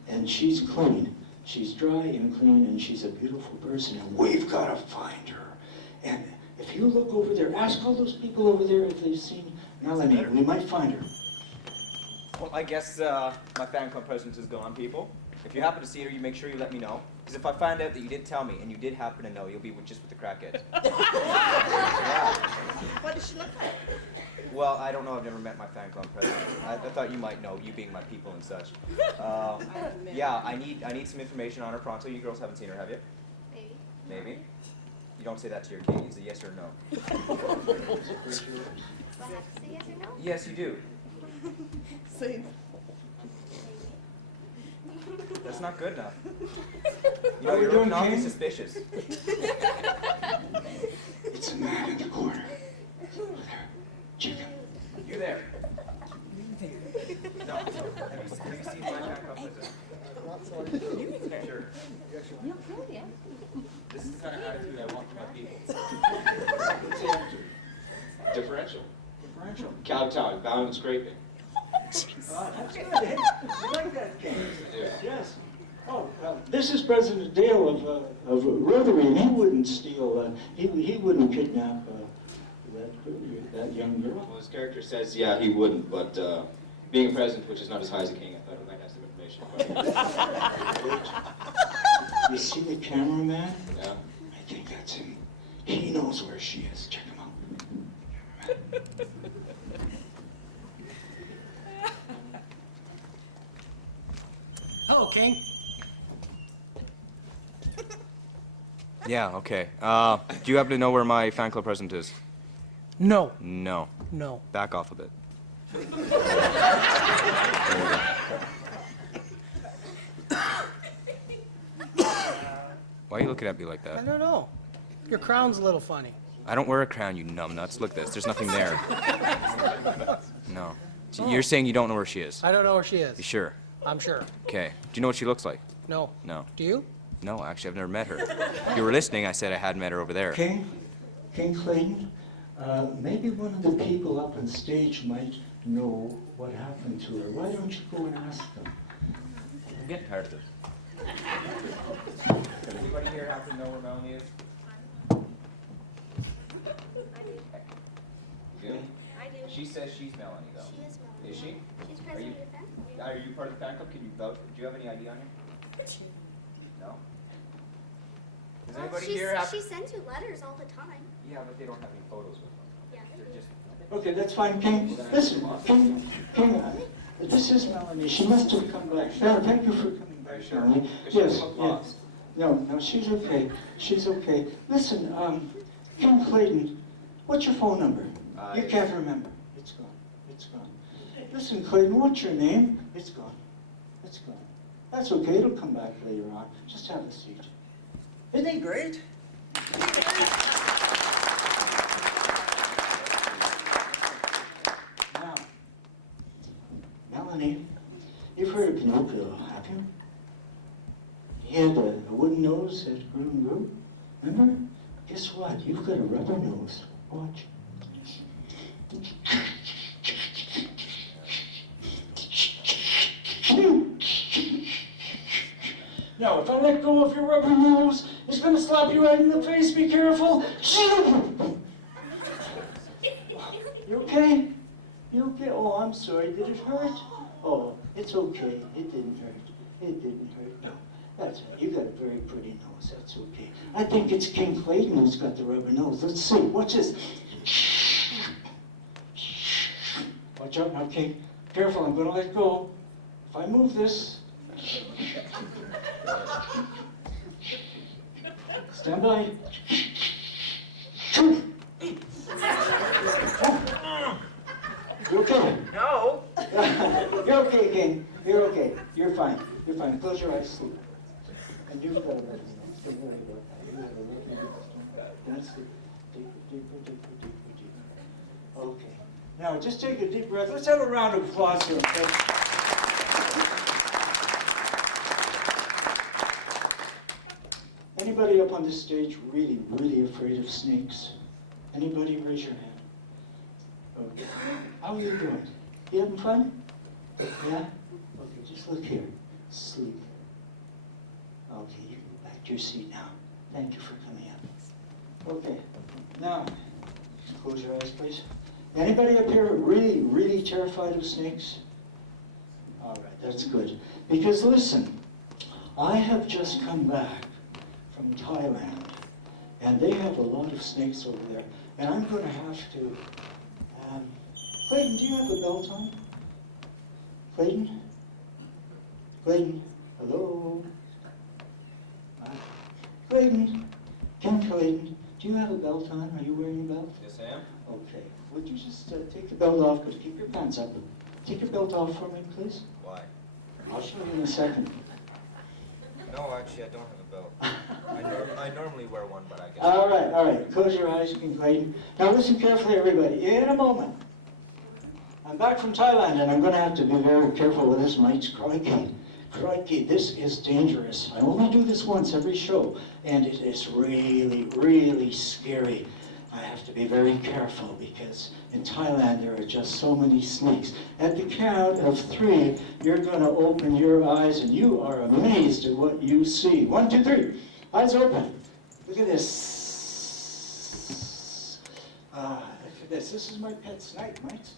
And she's clean. She's dry and clean, and she's a beautiful person. And we've got to find her. And if you look over there, ask all those people over there if they've seen Melanie. We might find her. Well, I guess my fan club president is gone, people. If you happen to see her, you make sure you let me know. Because if I find out that you did tell me, and you did happen to know, you'll be just with the crackheads. Yeah. What does she look like? Well, I don't know. I've never met my fan club president. I thought you might know, you being my people and such. Yeah, I need some information on her pronto. You girls haven't seen her, have you? Maybe. Maybe. You don't say that to your king. It's a yes or no. Do I have to say yes or no? Yes, you do. See. That's not good enough. You Are know, we you're doing awfully king? suspicious. It's a man in the corner. Over there. Chicken. You there. No. Have you seen my fan club president? Sure. No, yeah. This is the kind of attitude I want from my people. Differential. Differential. Kowtow, bowing and scraping. That's good, eh? You like that king? I do. Yes. Oh, this is President Dale of Rotary, and he wouldn't steal, he wouldn't kidnap that young girl. Well, his character says, yeah, he wouldn't, but being a president, which is not as high as a king, I thought I might have some information. You see the cameraman? Yeah. I think that's him. He knows where she is. Check him out. Cameraman. Hello, King. Yeah, okay. Do you happen to know where my fan club president is? No, No. no. Back off a bit. Why are you looking at me like I that? don't know. Your crown's a little funny. I don't wear a crown, you numbnuts. Look at this. There's nothing there. No. So you're saying you don't know where she is? I don't know where she You is. sure? I'm sure. Okay. Do you know what she looks like? No. No. Do you? No, actually, I've never met her. If you were listening, I said I had met her over there. King Clayton, maybe one of the people up on stage might know what happened to her. Why don't you go and ask them? I'm getting tired of this. Does anybody here happen to know where Melanie is? You do? I do. She says she's Melanie, though. She is Melanie. Is she? She's Are you, president of the fan. are you part of the fan club? Can you vouch? Do you have any ID on you? No? Does Well, anybody she, here have? she sends you letters all the time. Yeah, but they don't have any photos with them. Yeah, they They're do. just. Okay, that's fine, King. Listen, King, this is Melanie. She must have come back. Thank you for coming back, Melanie. Yes, yes. No, she's okay. She's okay. Listen, King Clayton, what's your phone number? You can't remember. It's gone. It's gone. Listen, Clayton, what's your name? It's gone. It's gone. That's okay. It'll come back later on. Just have a seat. Isn't he great? Now, Melanie, you've heard of Pinocchio, have you? He had a wooden nose that grew and grew. Remember? Guess what? You've got a rubber nose. Watch. Now, if I let go of your rubber nose, it's going to slap you right in the face. Be careful. You okay? You okay? Oh, I'm sorry. Did it hurt? Oh, it's okay. It didn't hurt. It didn't hurt. No, that's right. You got a very pretty nose. That's okay. I think it's King Clayton who's got the rubber nose. Let's see. Watch this. Watch out now, King. Careful. I'm going to let go. If I move this. Stand by. You okay? No. You're okay, King. You're okay. You're fine. You're fine. Close your eyes, sleep. And you've got a rubber nose. Don't worry about that. You have a rubber nose. That's it. Deeper, deeper, deeper, deeper, deeper. Okay. Now, just take a deep breath. Let's have a round of applause here. Okay? Anybody up on this stage really, really afraid of snakes? Anybody? Raise your hand. Okay. How are you doing? You having fun? Yeah? Okay, just look here. Sleep. Okay, you can go back to your seat now. Thank you for coming up. Okay. Now, close your eyes, please. Anybody up here really, really terrified of snakes? All right, that's good. Because listen, I have just come back from Thailand, and they have a lot of snakes over there, and I'm going to have to. Clayton, do you have a belt on? Clayton? Clayton? Hello? Clayton? Ken Clayton, do you have a belt on? Are you wearing a belt? Yes, I am. Okay. Would you just take the belt off, but keep your pants up. Take your belt off for me, please. Why? I'll show you in a second. No, actually, I don't have a belt. I normally wear one, but I guess. All right. Close your eyes, King Clayton. Now listen carefully, everybody. In a moment, I'm back from Thailand, and I'm going to have to be very careful with this mic. Crikey, this is dangerous. I only do this once every show, and it is really, really scary. I have to be very careful because in Thailand there are just so many snakes. At the count of 3, you're going to open your eyes, and you are amazed at what you see. 1, 2, 3. Eyes open. Look at this. Look at this. This is my pet snake, mate.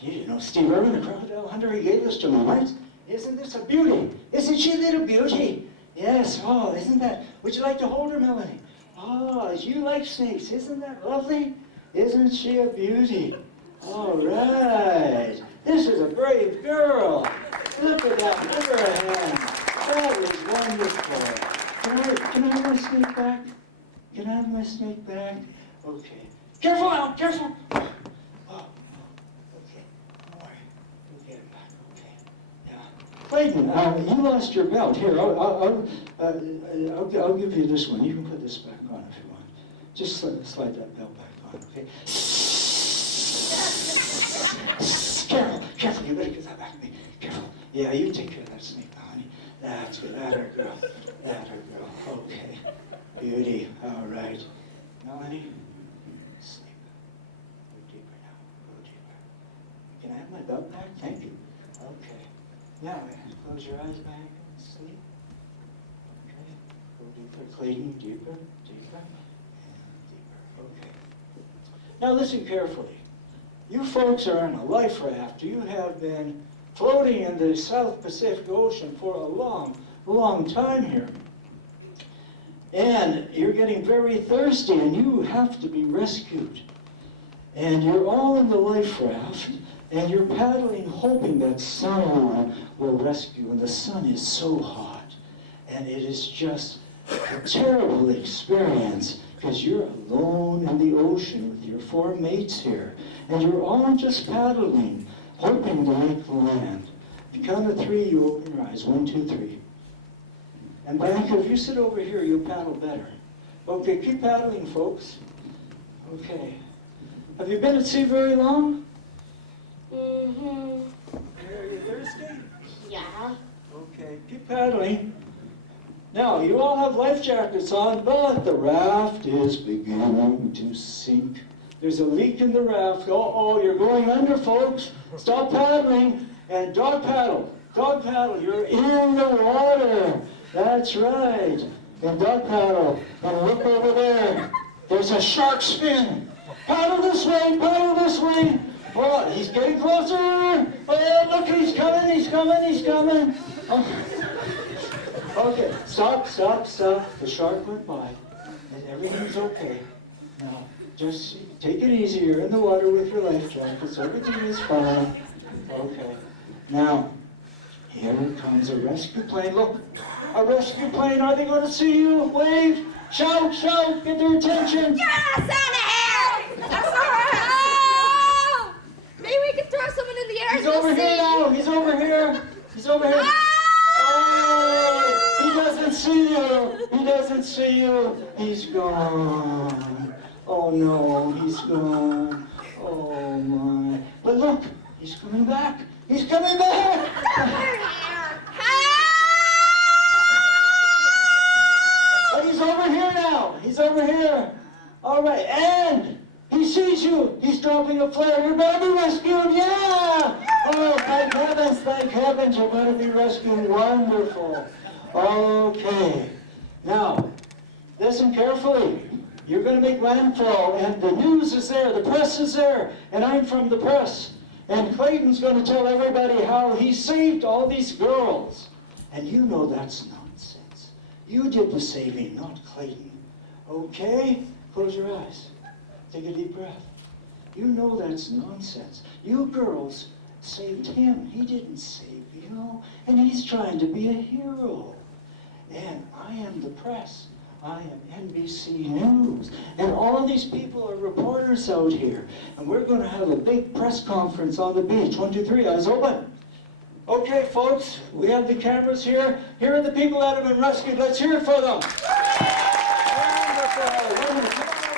You know, Steve Irwin, the crocodile hunter, he gave this to me, mate. Isn't this a beauty? Isn't she a little beauty? Yes. Oh, isn't that? Would you like to hold her, Melanie? Oh, you like snakes. Isn't that lovely? Isn't she a beauty? All right. This is a brave girl. Look at that. Give her a hand. That is wonderful. Can I have my snake back? Can I have my snake back? Okay. Careful now, careful. Oh, okay. Don't worry. We'll get it back. Okay. Yeah. Clayton, you lost your belt. Here, I'll give you this one. You can put this back on if you want. Just slide that belt back on, okay? Careful. You better get that back to me. Careful. Yeah, you take care of that snake now, honey. That's good. That her girl. Okay. Beauty. All right. Melanie, sleep. Go deeper now. Go deeper. Can I have my belt back? Thank you. Okay. Now, close your eyes back and sleep. Okay. Go deeper. Clayton, deeper, and deeper. Okay. Now listen carefully. You folks are on a life raft. You have been floating in the South Pacific Ocean for a long, a long time here. And you're getting very thirsty and you have to be rescued. And you're all in the life raft and you're paddling hoping that someone will rescue. And the sun is so hot and it is just a terrible experience because you're alone in the ocean with your 4 mates here. And you're all just paddling, hoping to make the land. If you count to 3, you open your eyes. 1, 2, 3. And Blanca, if you sit over here, you'll paddle better. Okay, keep paddling, folks. Okay. Have you been at sea very long? Mm-hmm. Are you thirsty? Yeah. Okay, keep paddling. Now, you all have life jackets on, but the raft is beginning to sink. There's a leak in the raft. Uh-oh, you're going under, folks. Stop paddling and dog paddle. Dog paddle, you're in the water. That's right. And dog paddle. And look over there. There's a shark fin. Paddle this way, paddle this way. Oh, he's getting closer. Oh, look, he's coming, he's coming, he's coming. Oh. Okay, stop. The shark went by. And everything's okay. Now, just take it easy. You're in the water with your life jackets. Everything is fine. Okay. Now, here comes a rescue plane. Look, a rescue plane. Are they going to see you? Wave, shout, get their attention. Get us out of here! That's all right. Oh! Maybe we can throw someone in the air. He's over here now. He's over here. He's over here. Oh, he doesn't see you. He doesn't see you. He's gone. Oh no, he's gone. Oh my. But look, he's coming back. He's coming back. Oh, he's over here now. He's over here. All right, and he sees you. He's dropping a flare. You're going to be rescued. Yeah. Oh, thank heavens, you're going to be rescued. Wonderful. Okay. Now, listen carefully. You're going to make landfall, and the news is there, the press is there, and I'm from the press. And Clayton's going to tell everybody how he saved all these girls. And you know that's nonsense. You did the saving, not Clayton. Okay? Close your eyes. Take a deep breath. You know that's nonsense. You girls saved him. He didn't save you. And he's trying to be a hero. And I am the press. I am NBC News. And all these people are reporters out here. And we're going to have a big press conference on the beach. 1, 2, 3, eyes open. Okay, folks, we have the cameras here. Here are the people that have been rescued. Let's hear it for them.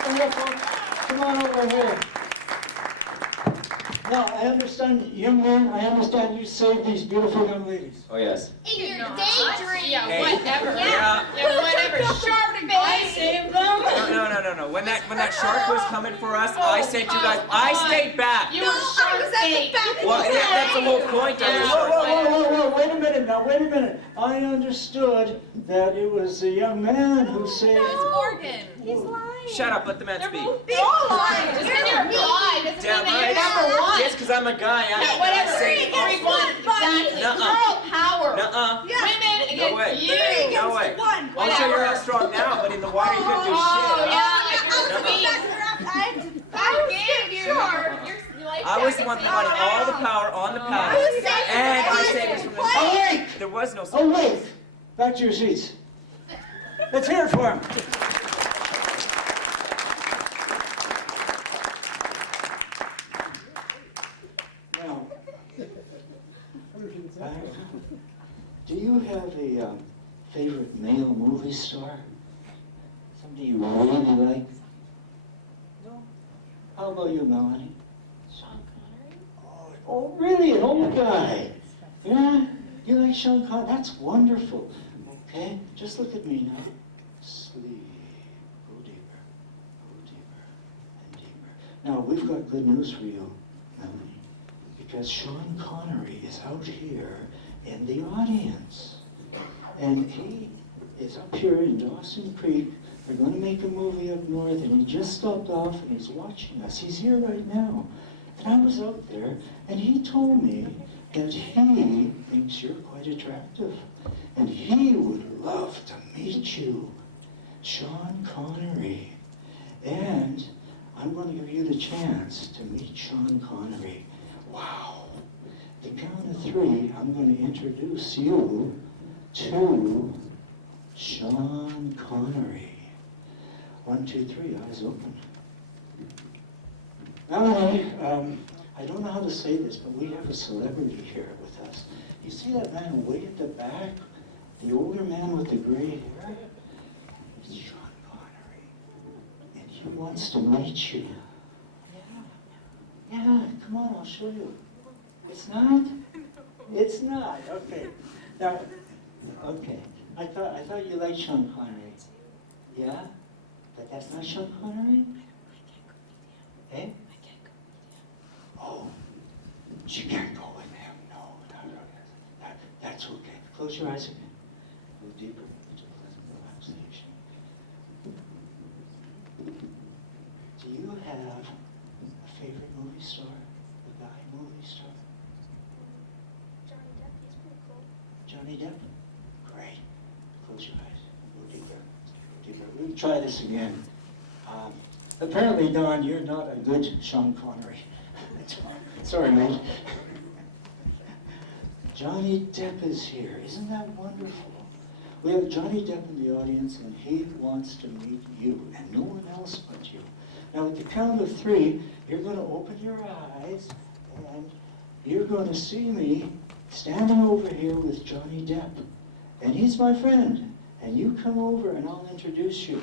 Wonderful. Come on over here. Now, I understand, young man, I understand you saved these beautiful young ladies. Oh, yes. In your daydream. Yeah, Hey. whatever. Yeah. Whatever. Shark I saved them. No. When that shark was coming for us, I sent you guys. I stayed back. You No, were I was at the bait. back. Well, yeah, that's the whole point of it. Whoa, wait a minute now, wait a minute. I understood that it was the young man who saved... Morgan. He's lying. Shut up, let the man speak. They're all lying. Just because you're a guy doesn't Damn mean right. that you're number one. Just because I'm a guy, I Whatever. say Everyone. Exactly. Nuh-uh. Girl power. Nuh-uh. Yeah. Women No way. against you. No way. One. I'll show you how strong now, but in the water you couldn't do Oh, shit. yeah. I gave you. I was the one that wanted all the power on the paddle. And I saved us from the Oh, wait! There was no Oh, wait! Back to your seats. Let's hear it for him. Now, do you have a favorite male movie star? Somebody you really like? No? How about you, Melanie? Sean Connery? Oh, really? An old guy? Yeah? You like Sean Connery? That's wonderful. Okay? Just look at me now. Sleep. Go deeper. Go deeper. And deeper. Now, we've got good news for you, Melanie. Because Sean Connery is out here in the audience. And he is up here in Dawson Creek. They're going to make a movie up north, and he just stopped off, and he's watching us. He's here right now. And I was out there, and he told me that he thinks you're quite attractive. and he would love to meet you, Sean Connery. And I'm going to give you the chance to meet Sean Connery. Wow. The count of 3, I'm going to introduce you to Sean Connery. 1, 2, 3, eyes open. Melanie, I don't know how to say this, but we have a celebrity here with us. You see that man way at the back? The older man with the gray hair? It's Sean Connery. And he wants to meet you. Yeah, come on, I'll show you. It's not? It's not, okay. Now, okay. I thought you liked Sean Connery. Yeah? But that's not Sean Connery? Eh? Oh, she can't go with him. No. That's okay. Close your eyes again. Go deeper into pleasant relaxation. Do you have a favorite movie star? A guy movie star? Johnny Depp, he's pretty cool. Johnny Depp? Great. Close your eyes. Go deeper. Go deeper. We'll try this again. Apparently, Don, you're not a good Sean Connery. Sorry, mate. Johnny Depp is here. Isn't that wonderful? We have Johnny Depp in the audience, and he wants to meet you, and no one else but you. Now, at the count of 3, you're going to open your eyes, and you're going to see me standing over here with Johnny Depp. And he's my friend. And you come over, and I'll introduce you.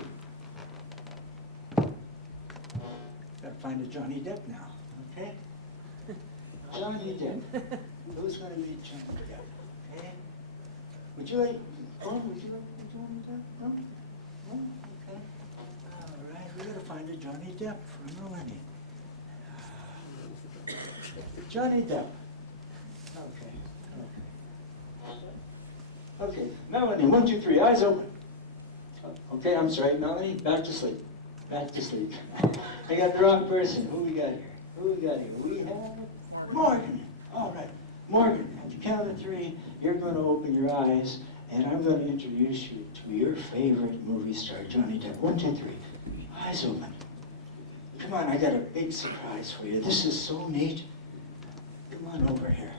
Gotta find a Johnny Depp now, okay? Johnny Depp. Who's gonna meet Johnny Depp? Okay? Would you like would you like Johnny Depp? No? No? Okay. All right, we gotta find a Johnny Depp for Melanie. Johnny Depp. Okay. Okay, Melanie, 1, 2, 3, eyes open. Okay, I'm sorry, Melanie, back to sleep. Back to sleep. I got the wrong person. Who we got here? Who we got here? We have Morgan. All right, Morgan, at the count of 3, you're going to open your eyes, and I'm going to introduce you to your favorite movie star, Johnny Depp. 1, 2, 3, eyes open. Come on, I got a big surprise for you. This is so neat. Come on over here.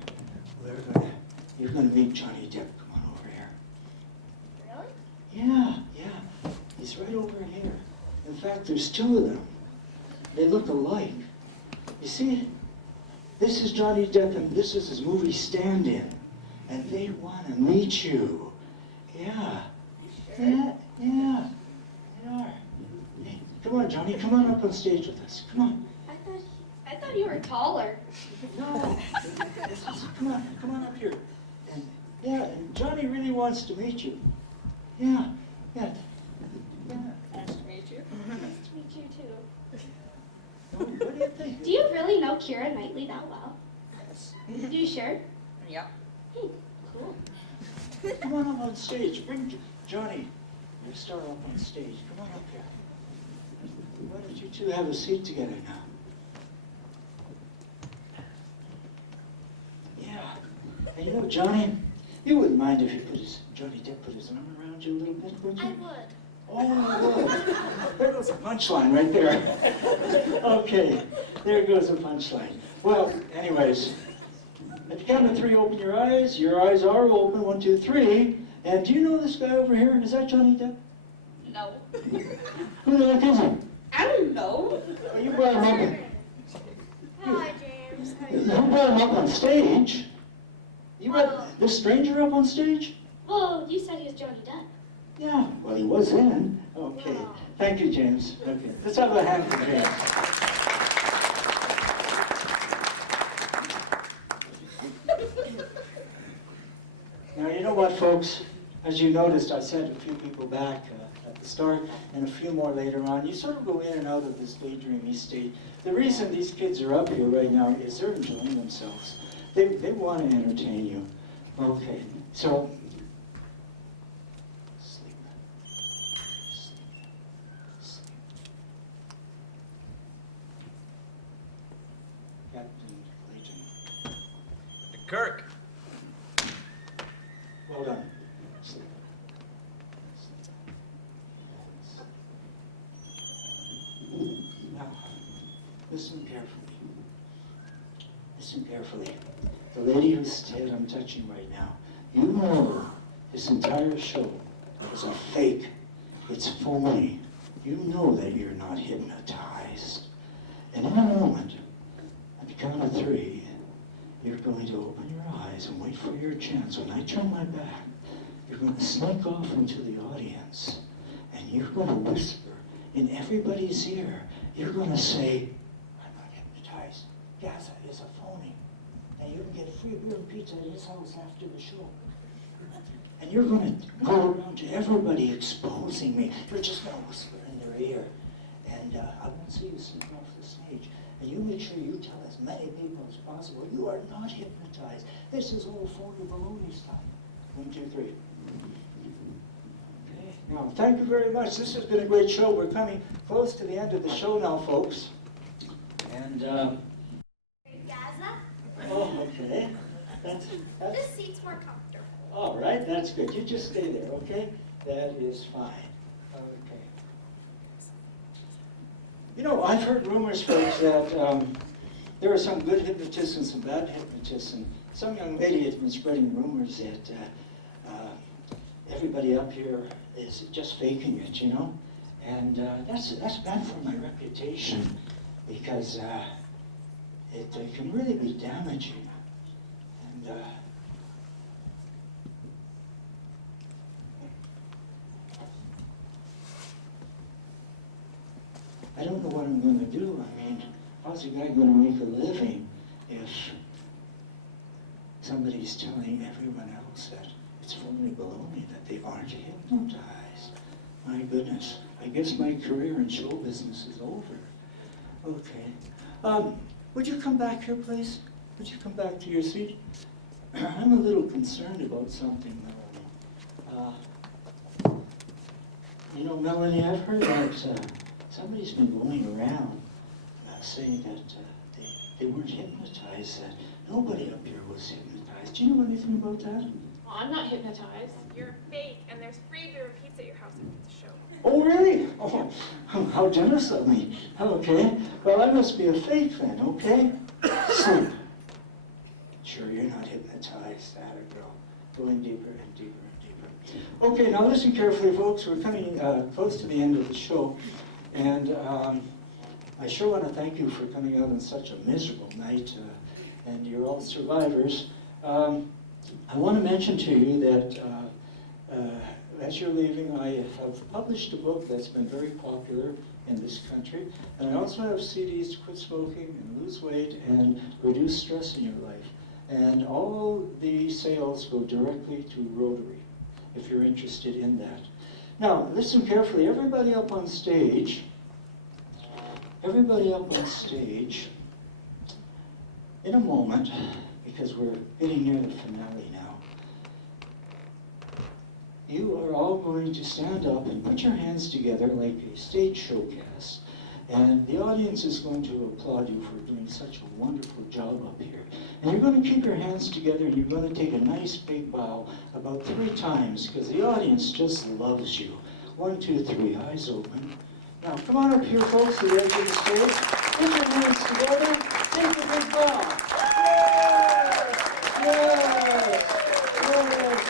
You're going to meet Johnny Depp. Come on over here. Really? Yeah. He's right over here. In fact, there's 2 of them. They look alike. You see, this is Johnny Depp and this is his movie stand-in. And they want to meet you. Yeah. Sure? Yeah, they are. Hey, come on, Johnny, come on up on stage with us. Come on. I thought you were taller. No. Come on up here. And yeah, and Johnny really wants to meet you. Yeah. Nice to meet you. Nice to meet you too. What do you think? Do you really know Keira Knightley that well? Yes. Are you sure? Yeah. Hey, cool. Come on up on stage. Bring Johnny, your star up on stage. Come on up here. Why don't you 2 have a seat together now? Yeah. And you know, Johnny, you wouldn't mind if Johnny Depp put his arm around you a little bit, would you? I would. Oh, good. There goes a punchline right there. Okay, there goes a punchline. Well, anyways, at the count of 3, open your eyes. Your eyes are open. 1, 2, 3. And do you know this guy over here? Is that Johnny Depp? No. Who the heck is he? I don't know. Well, you brought him up. Hi, James. How You brought him up on stage. You Well- brought this stranger up on stage? Well, you said he was Johnny Depp. Yeah, well, he was in. Okay. Wow. Thank you, James. Okay. Let's have a hand for James. Now, you know what, folks? As you noticed, I sent a few people back at the start and a few more later on. You sort of go in and out of this daydreamy state. The reason these kids are up here right now is they're enjoying themselves. They want to entertain you. Okay, so sleep. Captain Clayton. Kirk. Well done. listen carefully. Listen carefully. The lady whose head I'm touching right now, you know this entire show is a fake. It's phony. You know that you're not hypnotized. And in a moment, at the count of 3, you're going to open your eyes and wait for your chance. When I turn my back, you're going to sneak off into the audience, and you're going to whisper in everybody's ear. You're going to say, I'm not hypnotized. Gaza is a phony. And you can get free beer and pizza at his house after the show. And you're going to go around to everybody exposing me. You're just going to whisper in their ear. And I won't see you sneak off the stage. And you make sure you tell as many people as possible, you are not hypnotized. This is all phony baloney stuff. 1, 2, 3. Okay. Now, thank you very much. This has been a great show. We're coming close to the end of the show now, folks. And, Great Gaza. oh, okay. That's This seat's more comfortable. all right. That's good. You just stay there, okay? That is fine. Okay. You know, I've heard rumors, folks, that there are some good hypnotists and some bad hypnotists, and some young lady has been spreading rumors that everybody up here is just faking it, you know? And that's bad for my reputation, because it can really be damaging. And I don't know what I'm going to do. I mean, how's a guy going to make a living if somebody's telling everyone else that it's phony baloney, that they aren't hypnotized? My goodness, I guess my career in show business is over. Okay. Would you come back here, please? Would you come back to your seat? I'm a little concerned about something, Melanie. You know, Melanie, I've heard that somebody's been going around saying that they weren't hypnotized, that nobody up here was hypnotized. Do you know anything about that? Well, I'm not hypnotized. You're fake, and there's free beer and pizza at your house after the show. Oh, really? Oh, how generous of me. Okay. Well, I must be a fake then, okay? Sleep. Sure, you're not hypnotized, that girl. Going deeper and deeper and deeper. Okay, now listen carefully, folks. We're coming close to the end of the show. And I sure want to thank you for coming out on such a miserable night. And you're all survivors. I want to mention to you that as you're leaving, I have published a book that's been very popular in this country. And I also have CDs to quit smoking and lose weight and reduce stress in your life. And all the sales go directly to Rotary, if you're interested in that. Now, listen carefully. Everybody up on stage, in a moment, because we're getting near the finale now, you are all going to stand up and put your hands together like a stage showcast, and the audience is going to applaud you for doing such a wonderful job up here. And you're going to keep your hands together, and you're going to take a nice big bow about 3 times, because the audience just loves you. 1, 2, 3, eyes open. Now, come on up here, folks, to the edge of the stage. Put your hands together. Take a big bow. Yes! Yes! Yes!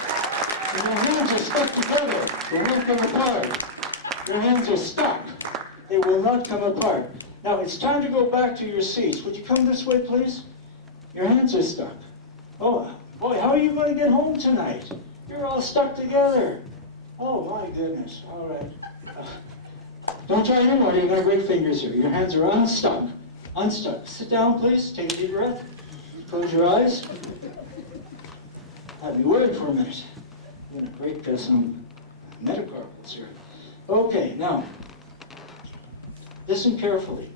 And your hands are stuck together. They won't come apart. Your hands are stuck. They will not come apart. Now, it's time to go back to your seats. Would you come this way, please? Your hands are stuck. Oh, boy, how are you going to get home tonight? You're all stuck together. Oh, my goodness. All right. Don't try anymore. You've got great fingers here. Your hands are unstuck. Unstuck. Sit down, please. Take a deep breath. Close your eyes. I'd be worried for a minute. I'm going to break some metacarpals here. Okay, now, listen carefully.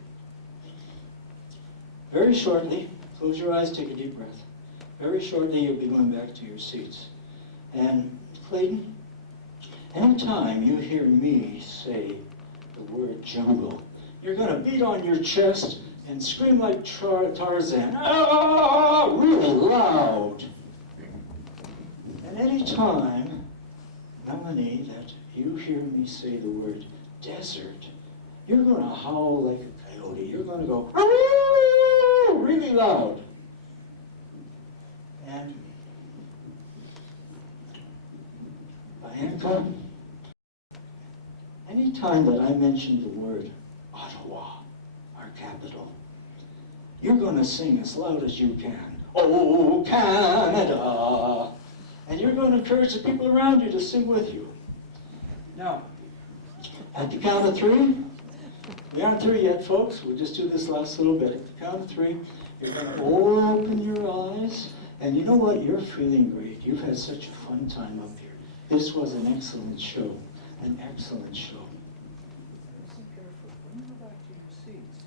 Very shortly, close your eyes, take a deep breath. Very shortly, you'll be going back to your seats. And Clayton, anytime you hear me say the word jungle, you're going to beat on your chest and scream like Tarzan, ah, really loud. And anytime, Melanie, that you hear me say the word desert, you're going to howl like a coyote. Cody. You're going to go "Aroo!" really loud. And Bianca, anytime that I mention the word Ottawa, our capital, you're going to sing as loud as you can. Oh, Canada! And you're going to encourage the people around you to sing with you. Now, at the count of 3, we aren't through yet, folks. We'll just do this last little bit. At the count of 3, you're going to open your eyes. And you know what? You're feeling great. You've had such a fun time up here. This was an excellent show. An excellent show. Listen carefully. When you go back to your seats,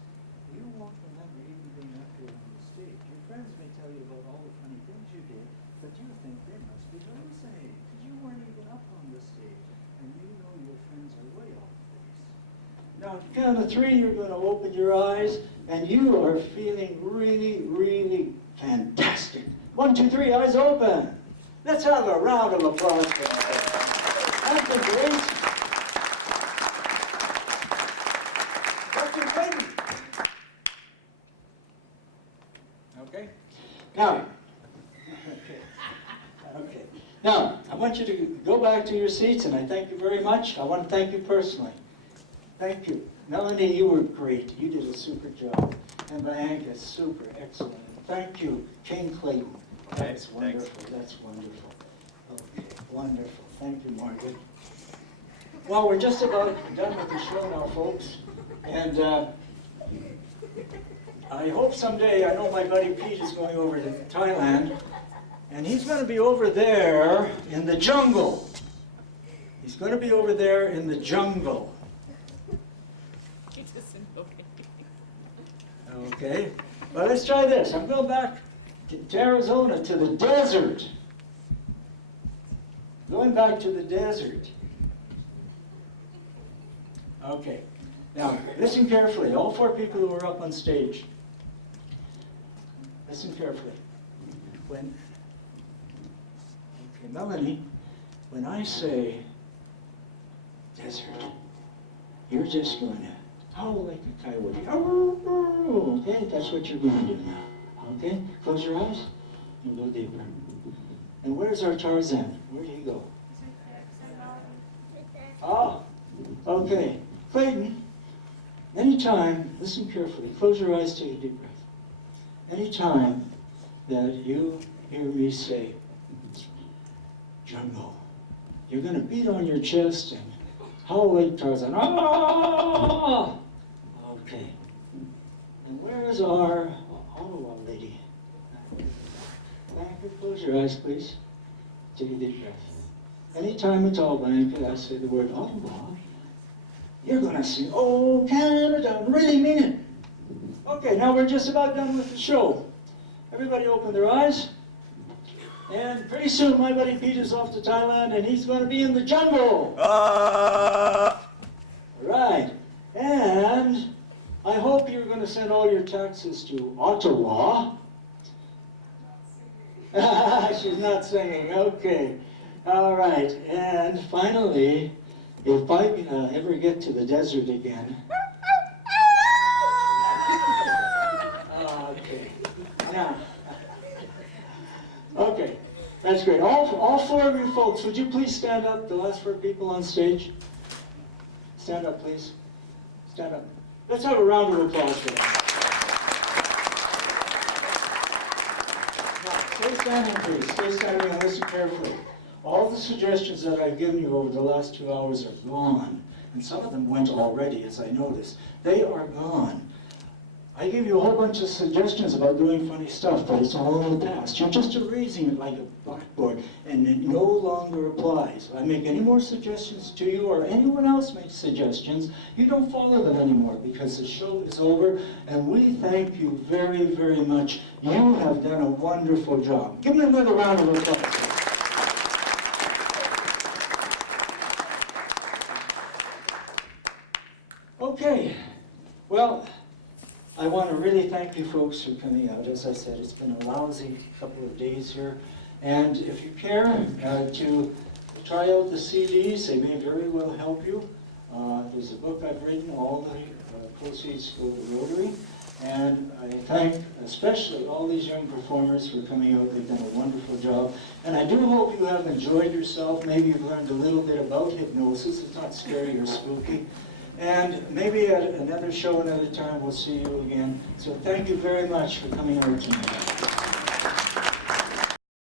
you won't remember even being up here on the stage. Your friends may tell you about all the funny things you did, but you think they must be hallucinating because you weren't even up on the stage. And you know your friends are way off base. Now, at the count of 3, you're going to open your eyes, and you are feeling really, really fantastic. 1, 2, 3, eyes open. Let's have a round of applause for that. That's been great. Dr. Clayton. Okay. Now, okay. Now, I want you to go back to your seats, and I thank you very much. I want to thank you personally. Thank you. Melanie, you were great. You did a super job. And Bianca, super excellent. Thank you, King Clayton. That's wonderful. Thanks. That's wonderful. Okay, wonderful. Thank you, Margaret. Well, we're just about done with the show now, folks. And I hope someday, I know my buddy Pete is going over to Thailand, and he's going to be over there in the jungle. He's going to be over there in the jungle. Okay, well, let's try this. I'm going back to Arizona, to the desert. Going back to the desert. Okay, now listen carefully. All 4 people who are up on stage. Listen carefully. Okay, Melanie, when I say desert, you're just going to howl like a coyote. Okay, that's what you're going to do now. Okay, close your eyes and go deeper. And where's our Tarzan? Where did he go? Oh, okay. Clayton, anytime, listen carefully, close your eyes, take a deep breath. Anytime that you hear me say, jungle, you're going to beat on your chest and howl like Tarzan. Ah! Okay. And where is our Ottawa lady? Bianca, close your eyes, please. Take a deep breath. Anytime at all, Bianca, I say the word Ottawa, you're going to sing, oh, Canada, and really mean it. Okay, now we're just about done with the show. Everybody open their eyes. And pretty soon my buddy Pete is off to Thailand, and he's going to be in the jungle. Right. And I hope you're going to send all your taxes to Ottawa. She's not singing. Okay. All right. And finally, if I ever get to the desert again. Okay. Now. Okay. That's great. All 4 of you folks, would you please stand up? The last 4 people on stage. Stand up, please. Stand up. Let's have a round of applause for them. Now, stay standing, please. Stay standing and listen carefully. All the suggestions that I've given you over the last 2 hours are gone. And some of them went already, as I noticed. They are gone. I gave you a whole bunch of suggestions about doing funny stuff, but it's all in the past. You're just erasing it like a blackboard, and it no longer applies. If I make any more suggestions to you, or anyone else makes suggestions, you don't follow them anymore, because the show is over, and we thank you very, very much. You have done a wonderful job. Give me another round of applause. Okay, well, I want to really thank you folks for coming out. As I said, it's been a lousy couple of days here. And if you care to try out the CDs, they may very well help you. is a book I've written. All the proceeds go to Rotary. And I thank especially all these young performers for coming out. They've done a wonderful job. And I do hope you have enjoyed yourself. Maybe you've learned a little bit about hypnosis. It's not scary or spooky. And maybe at another show, another time, we'll see you again. So thank you very much for coming out tonight.